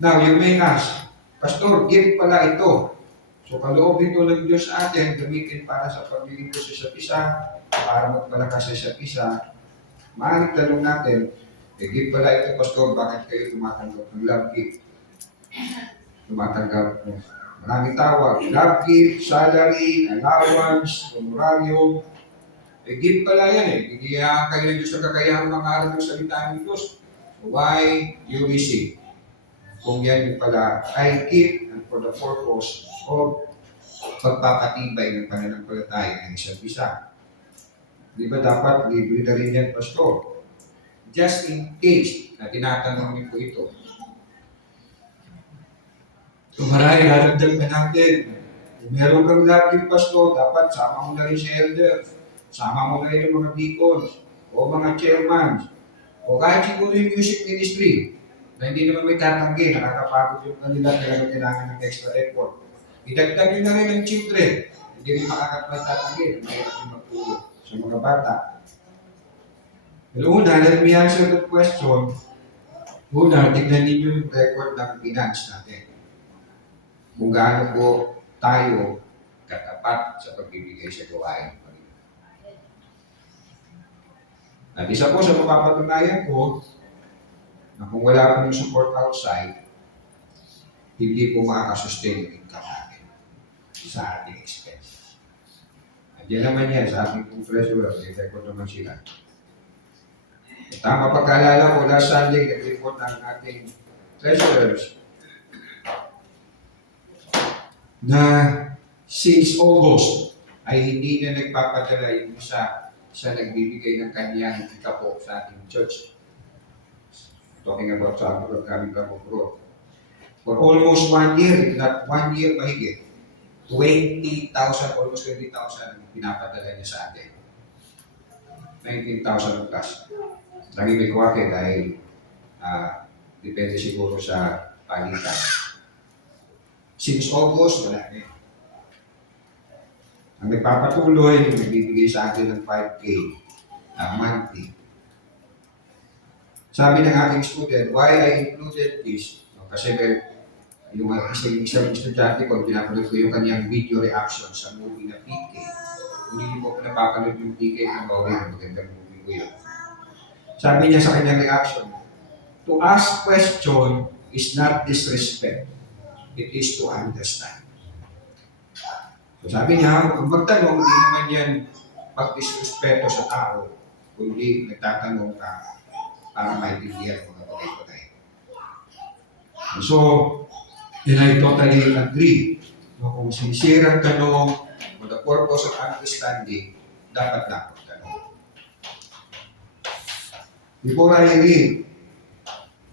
Now, you may ask, Pastor, gift pala ito. So, kaloob ito ng Diyos sa atin, gamitin para sa paglilingkod sa isa't isa, para magpalakas sa isa't isa. Maaaring tanong natin, gift pala ito, Pastor, bakit kayo tumatanggap ng love gift? Tumatanggap ng maraming tawag, love gift, salary, allowance, honorario. Gift pala yan eh. Hindi kayo ng Diyos na kakayahan mangarap ng salita ng Diyos. So why you receive? Kung yan yung pala ay gift and for the purpose of pagpapatibay ng pananampalataya ng isa't isa. Di ba dapat libre na rin yan, Pastor? Just in case na tinatanong niyo po ito. So marahil haragdag ka natin. Kung meron kang lagi, Pastor, dapat sama mo na rin si elder. Sama mo na rin yung mga deacons o mga chairman. O kahit siguro yung music ministry na hindi naman may tatanggi, nakakapagod yung kanila, talaga kailangan ng extra effort. Idagdag nyo na rin ang children. Hindi rin makakapagtatanggi, mahirap yung magtulog sa mga bata. Pero una, let me answer the question. Una, tignan ninyo yung record ng finance natin. Kung gaano po tayo katapat sa pagbibigay sa gawain. At isa po sa mapapatunayan ko na kung wala po yung support outside, hindi po makakasustain yung income natin sa ating expenses. At yan naman yan sa ating pong treasurer, i-record naman sila. Tama pagkaalala ko, last Sunday, nag-report ng ating treasurers na since August ay hindi na nagpapadala yung isa sa nagbibigay ng kanyang ikapo sa ating church. Talking about sa kami Bro. For almost 1 year, not 1 year mahigit, 20,000, almost 20,000 pinapadala niya sa atin. 19,000 plus. Lagi may kuwake dahil depende siguro sa palitan. Since August, wala na. Ang nagpapatuloy, nagbibigay sa atin ng 5K monthly. Sabi ng aking student, why I included this? Kasi yung isang estudyante ko, pinapanood ko yung kanyang video reaction sa movie na PK. Kung hindi mo pa napapanood yung PK, panoorin, magandang movie ko yun. Sabi niya sa kanyang reaction, to ask question is not disrespect. It is to understand. So sabi niya, kung magtanong, hindi naman yan pag-disrespeto sa tao, kundi nagtatanong ka para maintindihan ang mga bagay-bagay. So, and I totally agree. So, kung sincere ang tanong, for the purpose of understanding, dapat na magtanong. Before I read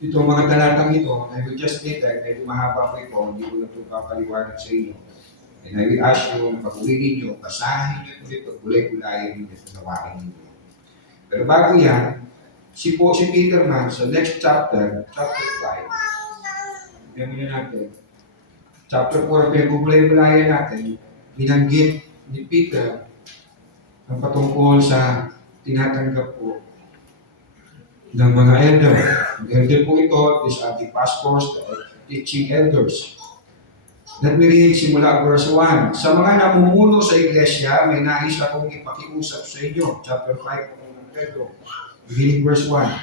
itong mga talatang ito, I will just read that, medyo mahaba po ito, hindi ko na ito papaliwanag sa inyo. And I will ask you, pag-uwi ninyo, basahin nyo ito, pag-gulay-gulayan ninyo, panawakin ninyo. Pero bago yan, si Peter man, sa next chapter 5, tignan nyo natin, chapter 4, pinag-gulay-gulayan natin, binanggit ni Peter ang patungkol sa tinatanggap po ng mga elder. Ang elder po ito, these are the pastors, the teaching elders. Let me read simula verse 1. Sa mga namumuno sa iglesia, may nais akong ipakiusap sa inyo. Chapter 5 ng Pedro. Beginning verse 1.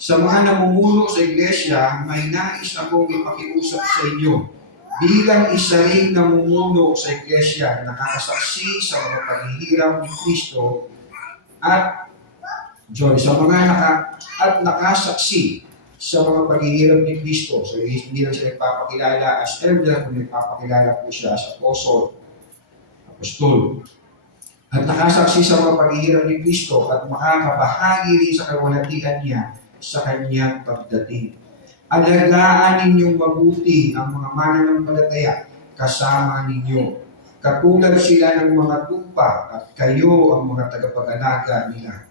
Sa mga namumuno sa iglesia, may nais akong ipakiusap sa inyo. Bilang isa ring namumuno sa iglesia, nakakasaksi sa mga paghihirap ni Kristo at nakasaksi sa mga paghihirap ni Kristo. So, hindi lang siya nagpapakilala as elder, kundi nagpapakilala po siya as apostol. At nakasaksi sa mga paghihirap ni Kristo at makakabahagi rin sa kawalatian niya sa kanyang pagdating. Alagaan ninyong mabuti ang mga mananampalataya kasama ninyo. Katulad sila ng mga tupa at kayo ang mga tagapag-alaga nila.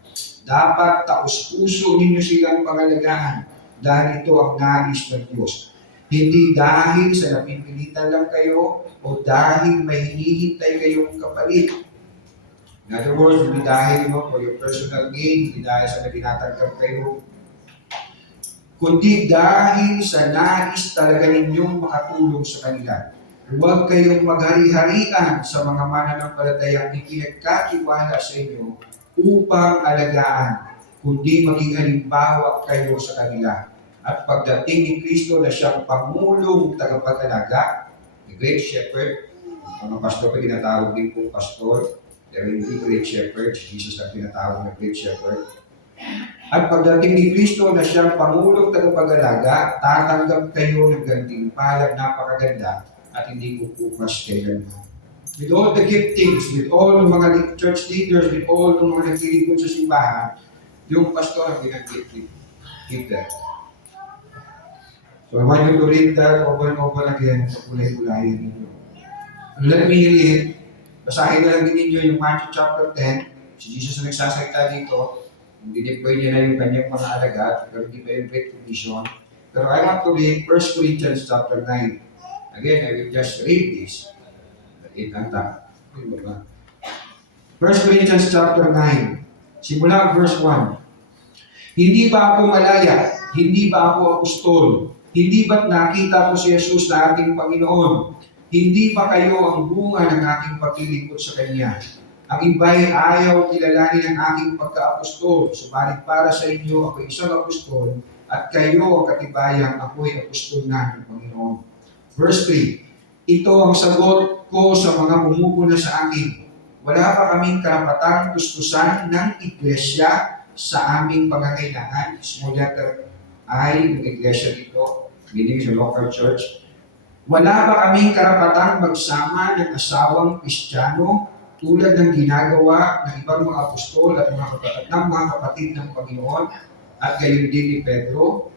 Dapat taos-puso ninyo silang pangalagaan dahil ito ang nais ng Diyos. Hindi dahil sa napipilitan lang kayo o dahil may hinihintay kayong kapalit. In other words, hindi dahil for your personal gain, hindi dahil sa tinatanggap kayo, kundi dahil sa nais talaga ninyong makatulong sa kanila. Huwag kayong maghari-harian sa mga mananampalatayang ipinagkatiwala sa inyo upang alagaan, kundi maging halimbawa kayo sa kanila. At pagdating ni Kristo na siyang Pangulong tagapag-alaga, the Great Shepherd, mga pastor pa tinatawag din po pastor, pero hindi Great Shepherd, Jesus ang tinatawag na Great Shepherd. At pagdating ni Kristo na siyang Pangulong tagapag-alaga, tatanggap kayo ng gantimpalang napakaganda at hindi kukupas kailanman. With all the giftings, with all ng mga church leaders, with all ng mga naglilingkod sa simbahan, yung pastor ang ginag-gift that. So I want you to read that over and over again sa kulay-kulayan ninyo. Let me read, basahin na lang din ninyo yung Matthew chapter 10, si Jesus ang nagsasalita dito, diniploy niya na yung kanyang mga alagad, pero hindi pa yung Great Commission. Pero I want to read 1 Corinthians chapter 9. Again, I will just read this. 1 Corinthians chapter 9, simula verse 1. Hindi ba ako malaya? Hindi ba ako apostol? Hindi ba't nakita ko si Jesus na ating Panginoon? Hindi ba kayo ang bunga ng aking paglilingkod sa Kanya? Ang iba'y ayaw kilalanin ang aking pagka-apostol, subalit para sa inyo ako isang apostol at kayo ang katibayang ako'y apostol na ng Panginoon. Verse 3, ito ang sagot ko sa mga bumubuna sa akin. Wala pa kaming karapatang tustusan ng iglesia sa aming pangangailangan. Small letter I, ng iglesia dito, meaning sa local church. Wala pa kaming karapatang magsama ng asawang Kristiyano tulad ng ginagawa ng ibang mga apostol at ng mga kapatid ng Panginoon at gayon din ni Pedro.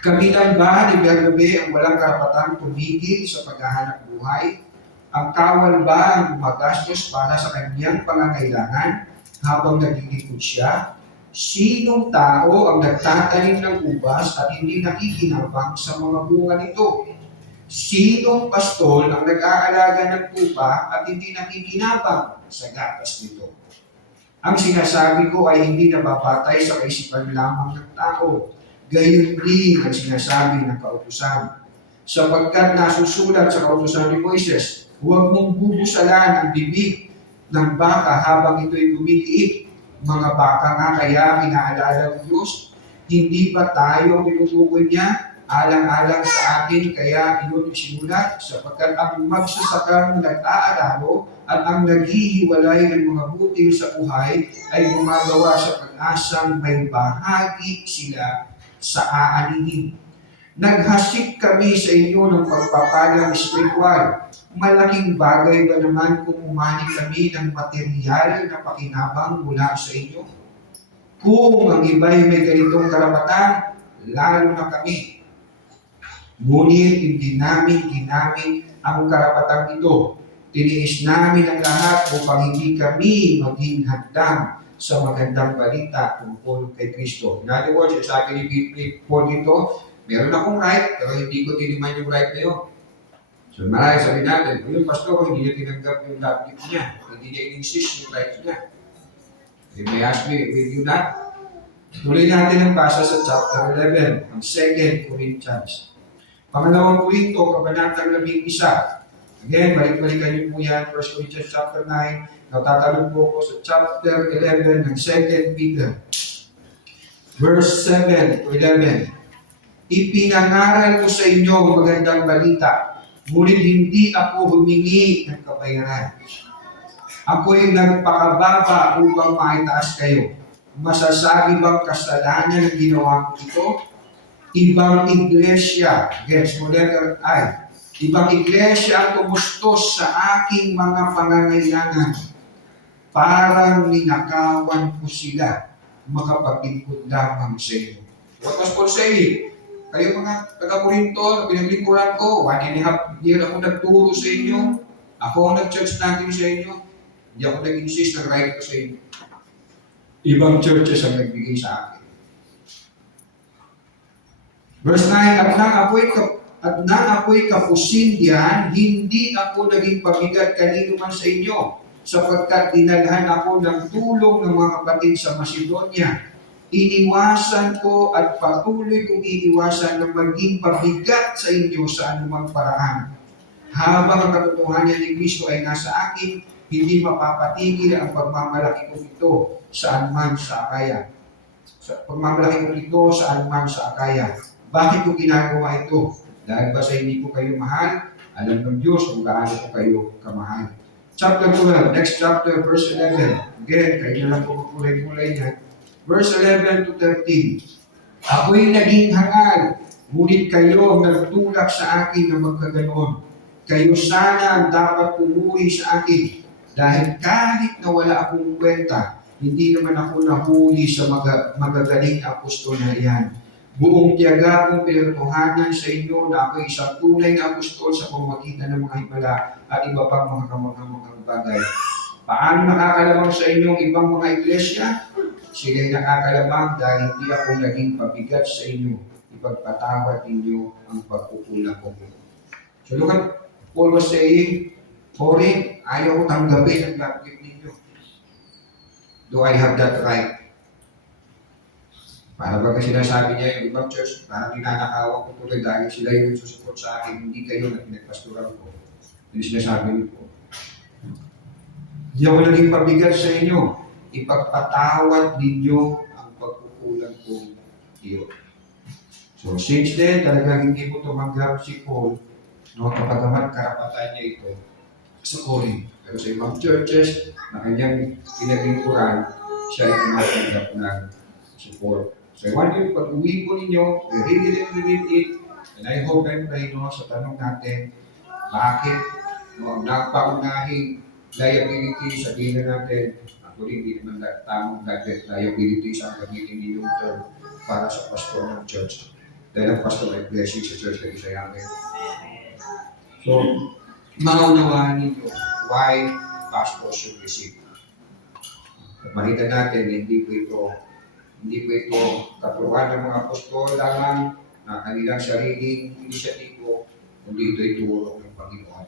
Kamitan ba ni Bernabe ang walang karapatang tumigil sa paghahanap buhay? Ang kawal ba ang gumagastos para sa kanyang pangangailangan habang naglilingkod siya? Sinong tao ang nagtatanim ng ubas at hindi nakikinabang sa mga bunga nito? Sinong pastol ang nag-aalaga ng tupa at hindi nakikinabang sa gatas nito? Ang sinasabi ko ay hindi nababatay sa kaisipan lamang ng tao. Gayon din ang sinasabi ng kautusan. Sapagkat nasusulat sa kautusan ni Moises, huwag mong bubusalan ang bibig ng baka habang ito'y lumiliit. Mga baka nga kaya inaalala ng Diyos, hindi ba tayo ang tinutukoy niya? Alang-alang sa atin, kaya iyon isinulat, sapagkat ang magsasakang nag-aalalo at ang naghihiwalay ng mga butil sa buhay ay gumagawa sa pag-asang may bahagi sila sa aanihin. Naghasik kami sa inyo ng pagpapalang spiritual. Malaking bagay ba naman kung umani kami ng material na pakinabang mula sa inyo? Kung ang iba'y may ganitong karapatan, lalo na kami. Ngunit hindi namin ginamit ang karapatang ito. Tiniis namin ang lahat upang hindi kami maging hadlang sa magandang balita tungkol kay Kristo. In other words, sabi ni Paul dito, meron akong right, pero hindi ko tiniman yung right na yun. So marami sabi natin, yung pastor, hindi niya tinanggap yung laptop niya. Hindi niya in-insist yung right niya. You may ask me, will you not? Tuloy natin ang basa sa chapter 11, ang 2 Corinthians. Pangalawang Korinto, kabanatang 11. Again, balik-balikan niyo po yan, 1 Corinthians chapter 9. Natatalog po ako sa chapter 11 ng 2 Peter. Verse 7 to 11. Ipinangaral ko sa inyo ang magandang balita, ngunit hindi ako humingi ng kabayaran. Ako'y nagpakababa upang maitaas kayo. Masasabi bang kasalanan ang ginawa ko ito? Ibang iglesia, small letter I, ibang iglesia ang tumustos sa aking mga pangangailangan. Parang ninakawan ko sila, makapagingkod lamang sa inyo. What was Paul saying? Kayo mga taga-Corinto, pinaglingkuran ko, 1.5 year ako nagturo sa inyo. Ako ang nag-church natin sa inyo. Hindi ako nag-insist na right ko sa inyo. Ibang churches ang nagbigay sa akin. Verse 9, at nang ako'y kapusin diyan, hindi ako naging pabigat kanino man sa inyo, sapagkat dinalhan ako ng tulong ng mga kapatid sa Macedonia. Iniwasan ko at patuloy kong iiwasan na maging pabigat sa inyo sa anumang paraan. Habang ang katotohanan ni Kristo ay nasa akin, hindi mapapatigil ang pagmamalaki ko ito saan man sa Akaya. Pagmamalaki ko ito saan man sa Akaya. Bakit ko ginagawa ito? Dahil ba sa hindi ko kayo mahal? Alam ng Diyos kung gaano ko kayo kamahal. Chapter 12, next chapter, verse 11. Again, kayo na lang po kulay-kulay niya. Verse 11 to 13. Ako'y naging hangal, ngunit kayo ang nagtulak sa akin na magkaganon. Kayo sana ang dapat pumuri sa akin. Dahil kahit na wala akong kwenta, hindi naman ako nahuli sa magagaling apostol na iyan. Buong tiyaga kong pinatuhanan sa inyo na ako isang tunay na apostol sa pamamagitan ng mga himala at iba pang mga kamanghamanghang bagay. Paano nakakalamang sa inyong ibang mga iglesia? Sila'y nakakalamang dahil hindi ako naging pabigat sa inyo. Ipagpatawad ninyo ang pagkukulang ko. So look at Paul was saying, Corinth, ayaw ko tanggapin ang lapit ninyo. Do I have that right? Para ba kasi sinasabi niya yung ibang church, parang ninanakawan ko tuloy dahil sila yung susuport sa akin, hindi kayo na pinagpastoran ko. Hindi sinasabi niyo po. Hindi ako naging pabigat sa inyo. Ipagpatawad ninyo ang pagkukulang ko iyo. So since then, talagang hindi mo tumanggap si Paul, no, kapagamat karapatan niya ito sa Corinth. Pero sa ibang churches na kanyang pinaglingkuran, siya ay tumatanggap ng support. So I want you, pag-uwi po ninyo, read it, and I hope and pray, no, sa tanong natin, bakit, no, nagpaunahing liability, sabihin na natin, actually, hindi naman tamang liability sa gamitin ni Luther para sa pastor ng church. Dahil ang pastor ay blessing sa church na isa yamin. So, maunawaan ninyo why pastor should receive. At makita natin, hindi po ito katuruan ng mga apostol lamang na kanilang sariling inisyatibo, kundi ito ituro ng Panginoon.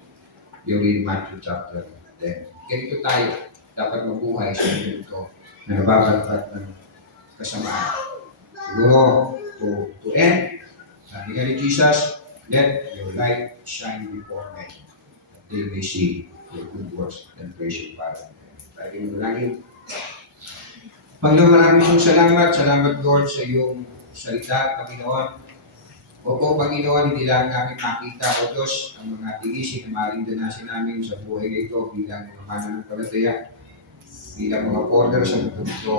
You read Matthew chapter 10. Ganito tayo, dapat mabuhay sa mundo ito na nababalpat ng kasamaan. Siguro, to end, sabi nga ni Jesus, let your light shine before men, that they may see your good works and praise your Father. Tayo yung malangin. Panginoon, maraming pong salamat Lord sa iyong salita, Panginoon. Opo, Panginoon, hindi lang namin makita, O Diyos, ang mga tigisin na maaaring danasin namin sa buhay na ito bilang mga mananampalataya, bilang mga order sa mundo ito.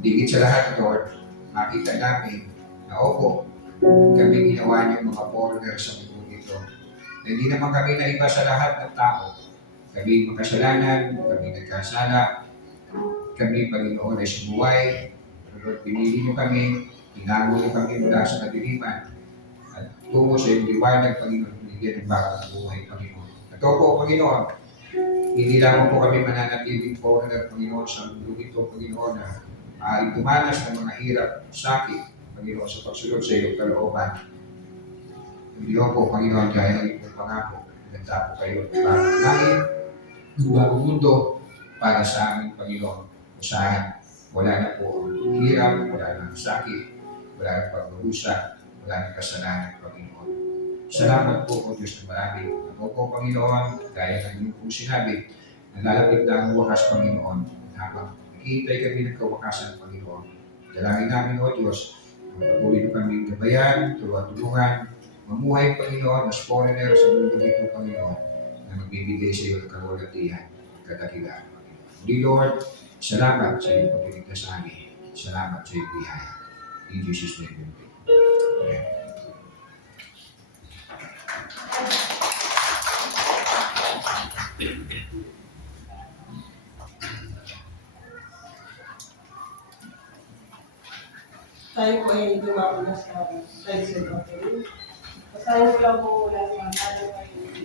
Digit sa lahat, Lord, makita namin na opo, kami ginawa niyong mga order sa mundo ito. Na hindi naman kami na iba sa lahat ng tao. Kami makasalanan, kami nagkasala, kami, Panginoon, ay sumuway. Lord, pinili niyo kami, tinago niyo kami mula sa kadiliman. At tungo sa iyong liwanag, Panginoon, binigyan ng bagong buhay, Panginoon. At po, Panginoon, hindi lamang po kami mananatiling foreigner, Panginoon, sa mundo ito, Panginoon, na dumanas ng mga hirap, sakit, Panginoon, sa pagsunod sa iyong kalooban. Hindi po, Panginoon, dahil ang iyong pangako, nagda po kayo ng bagong langit, ng bagong mundo, para sa aming Panginoon. Usahan, wala na po ang hirap, wala na ang sakit, wala na pagbarusa, wala na kasalanan, Panginoon. Salamat po o Diyos na marami. Ako po, Panginoon, gaya ng inyong pong sinabi, nalalapit na ang wakas, Panginoon. Habang naghihintay kami ng kawakasan, Panginoon. Dalangin namin, O Diyos, patuloy mo kami gabayan, tulungan, mamuhay, Panginoon, as foreigner sa mundo ito, Panginoon, na magbibigay sa iyo ng kalwalatihan, kadakilaan, Panginoon. Muli, Lord, salamat sa iyong pagkiligtas sa amin. Salamat sa iyong biyaya. In Jesus' name we pray. Amen. Tayo po ay dumako na sa side set, okay? Basahin ko lang po mula sa ano kayo.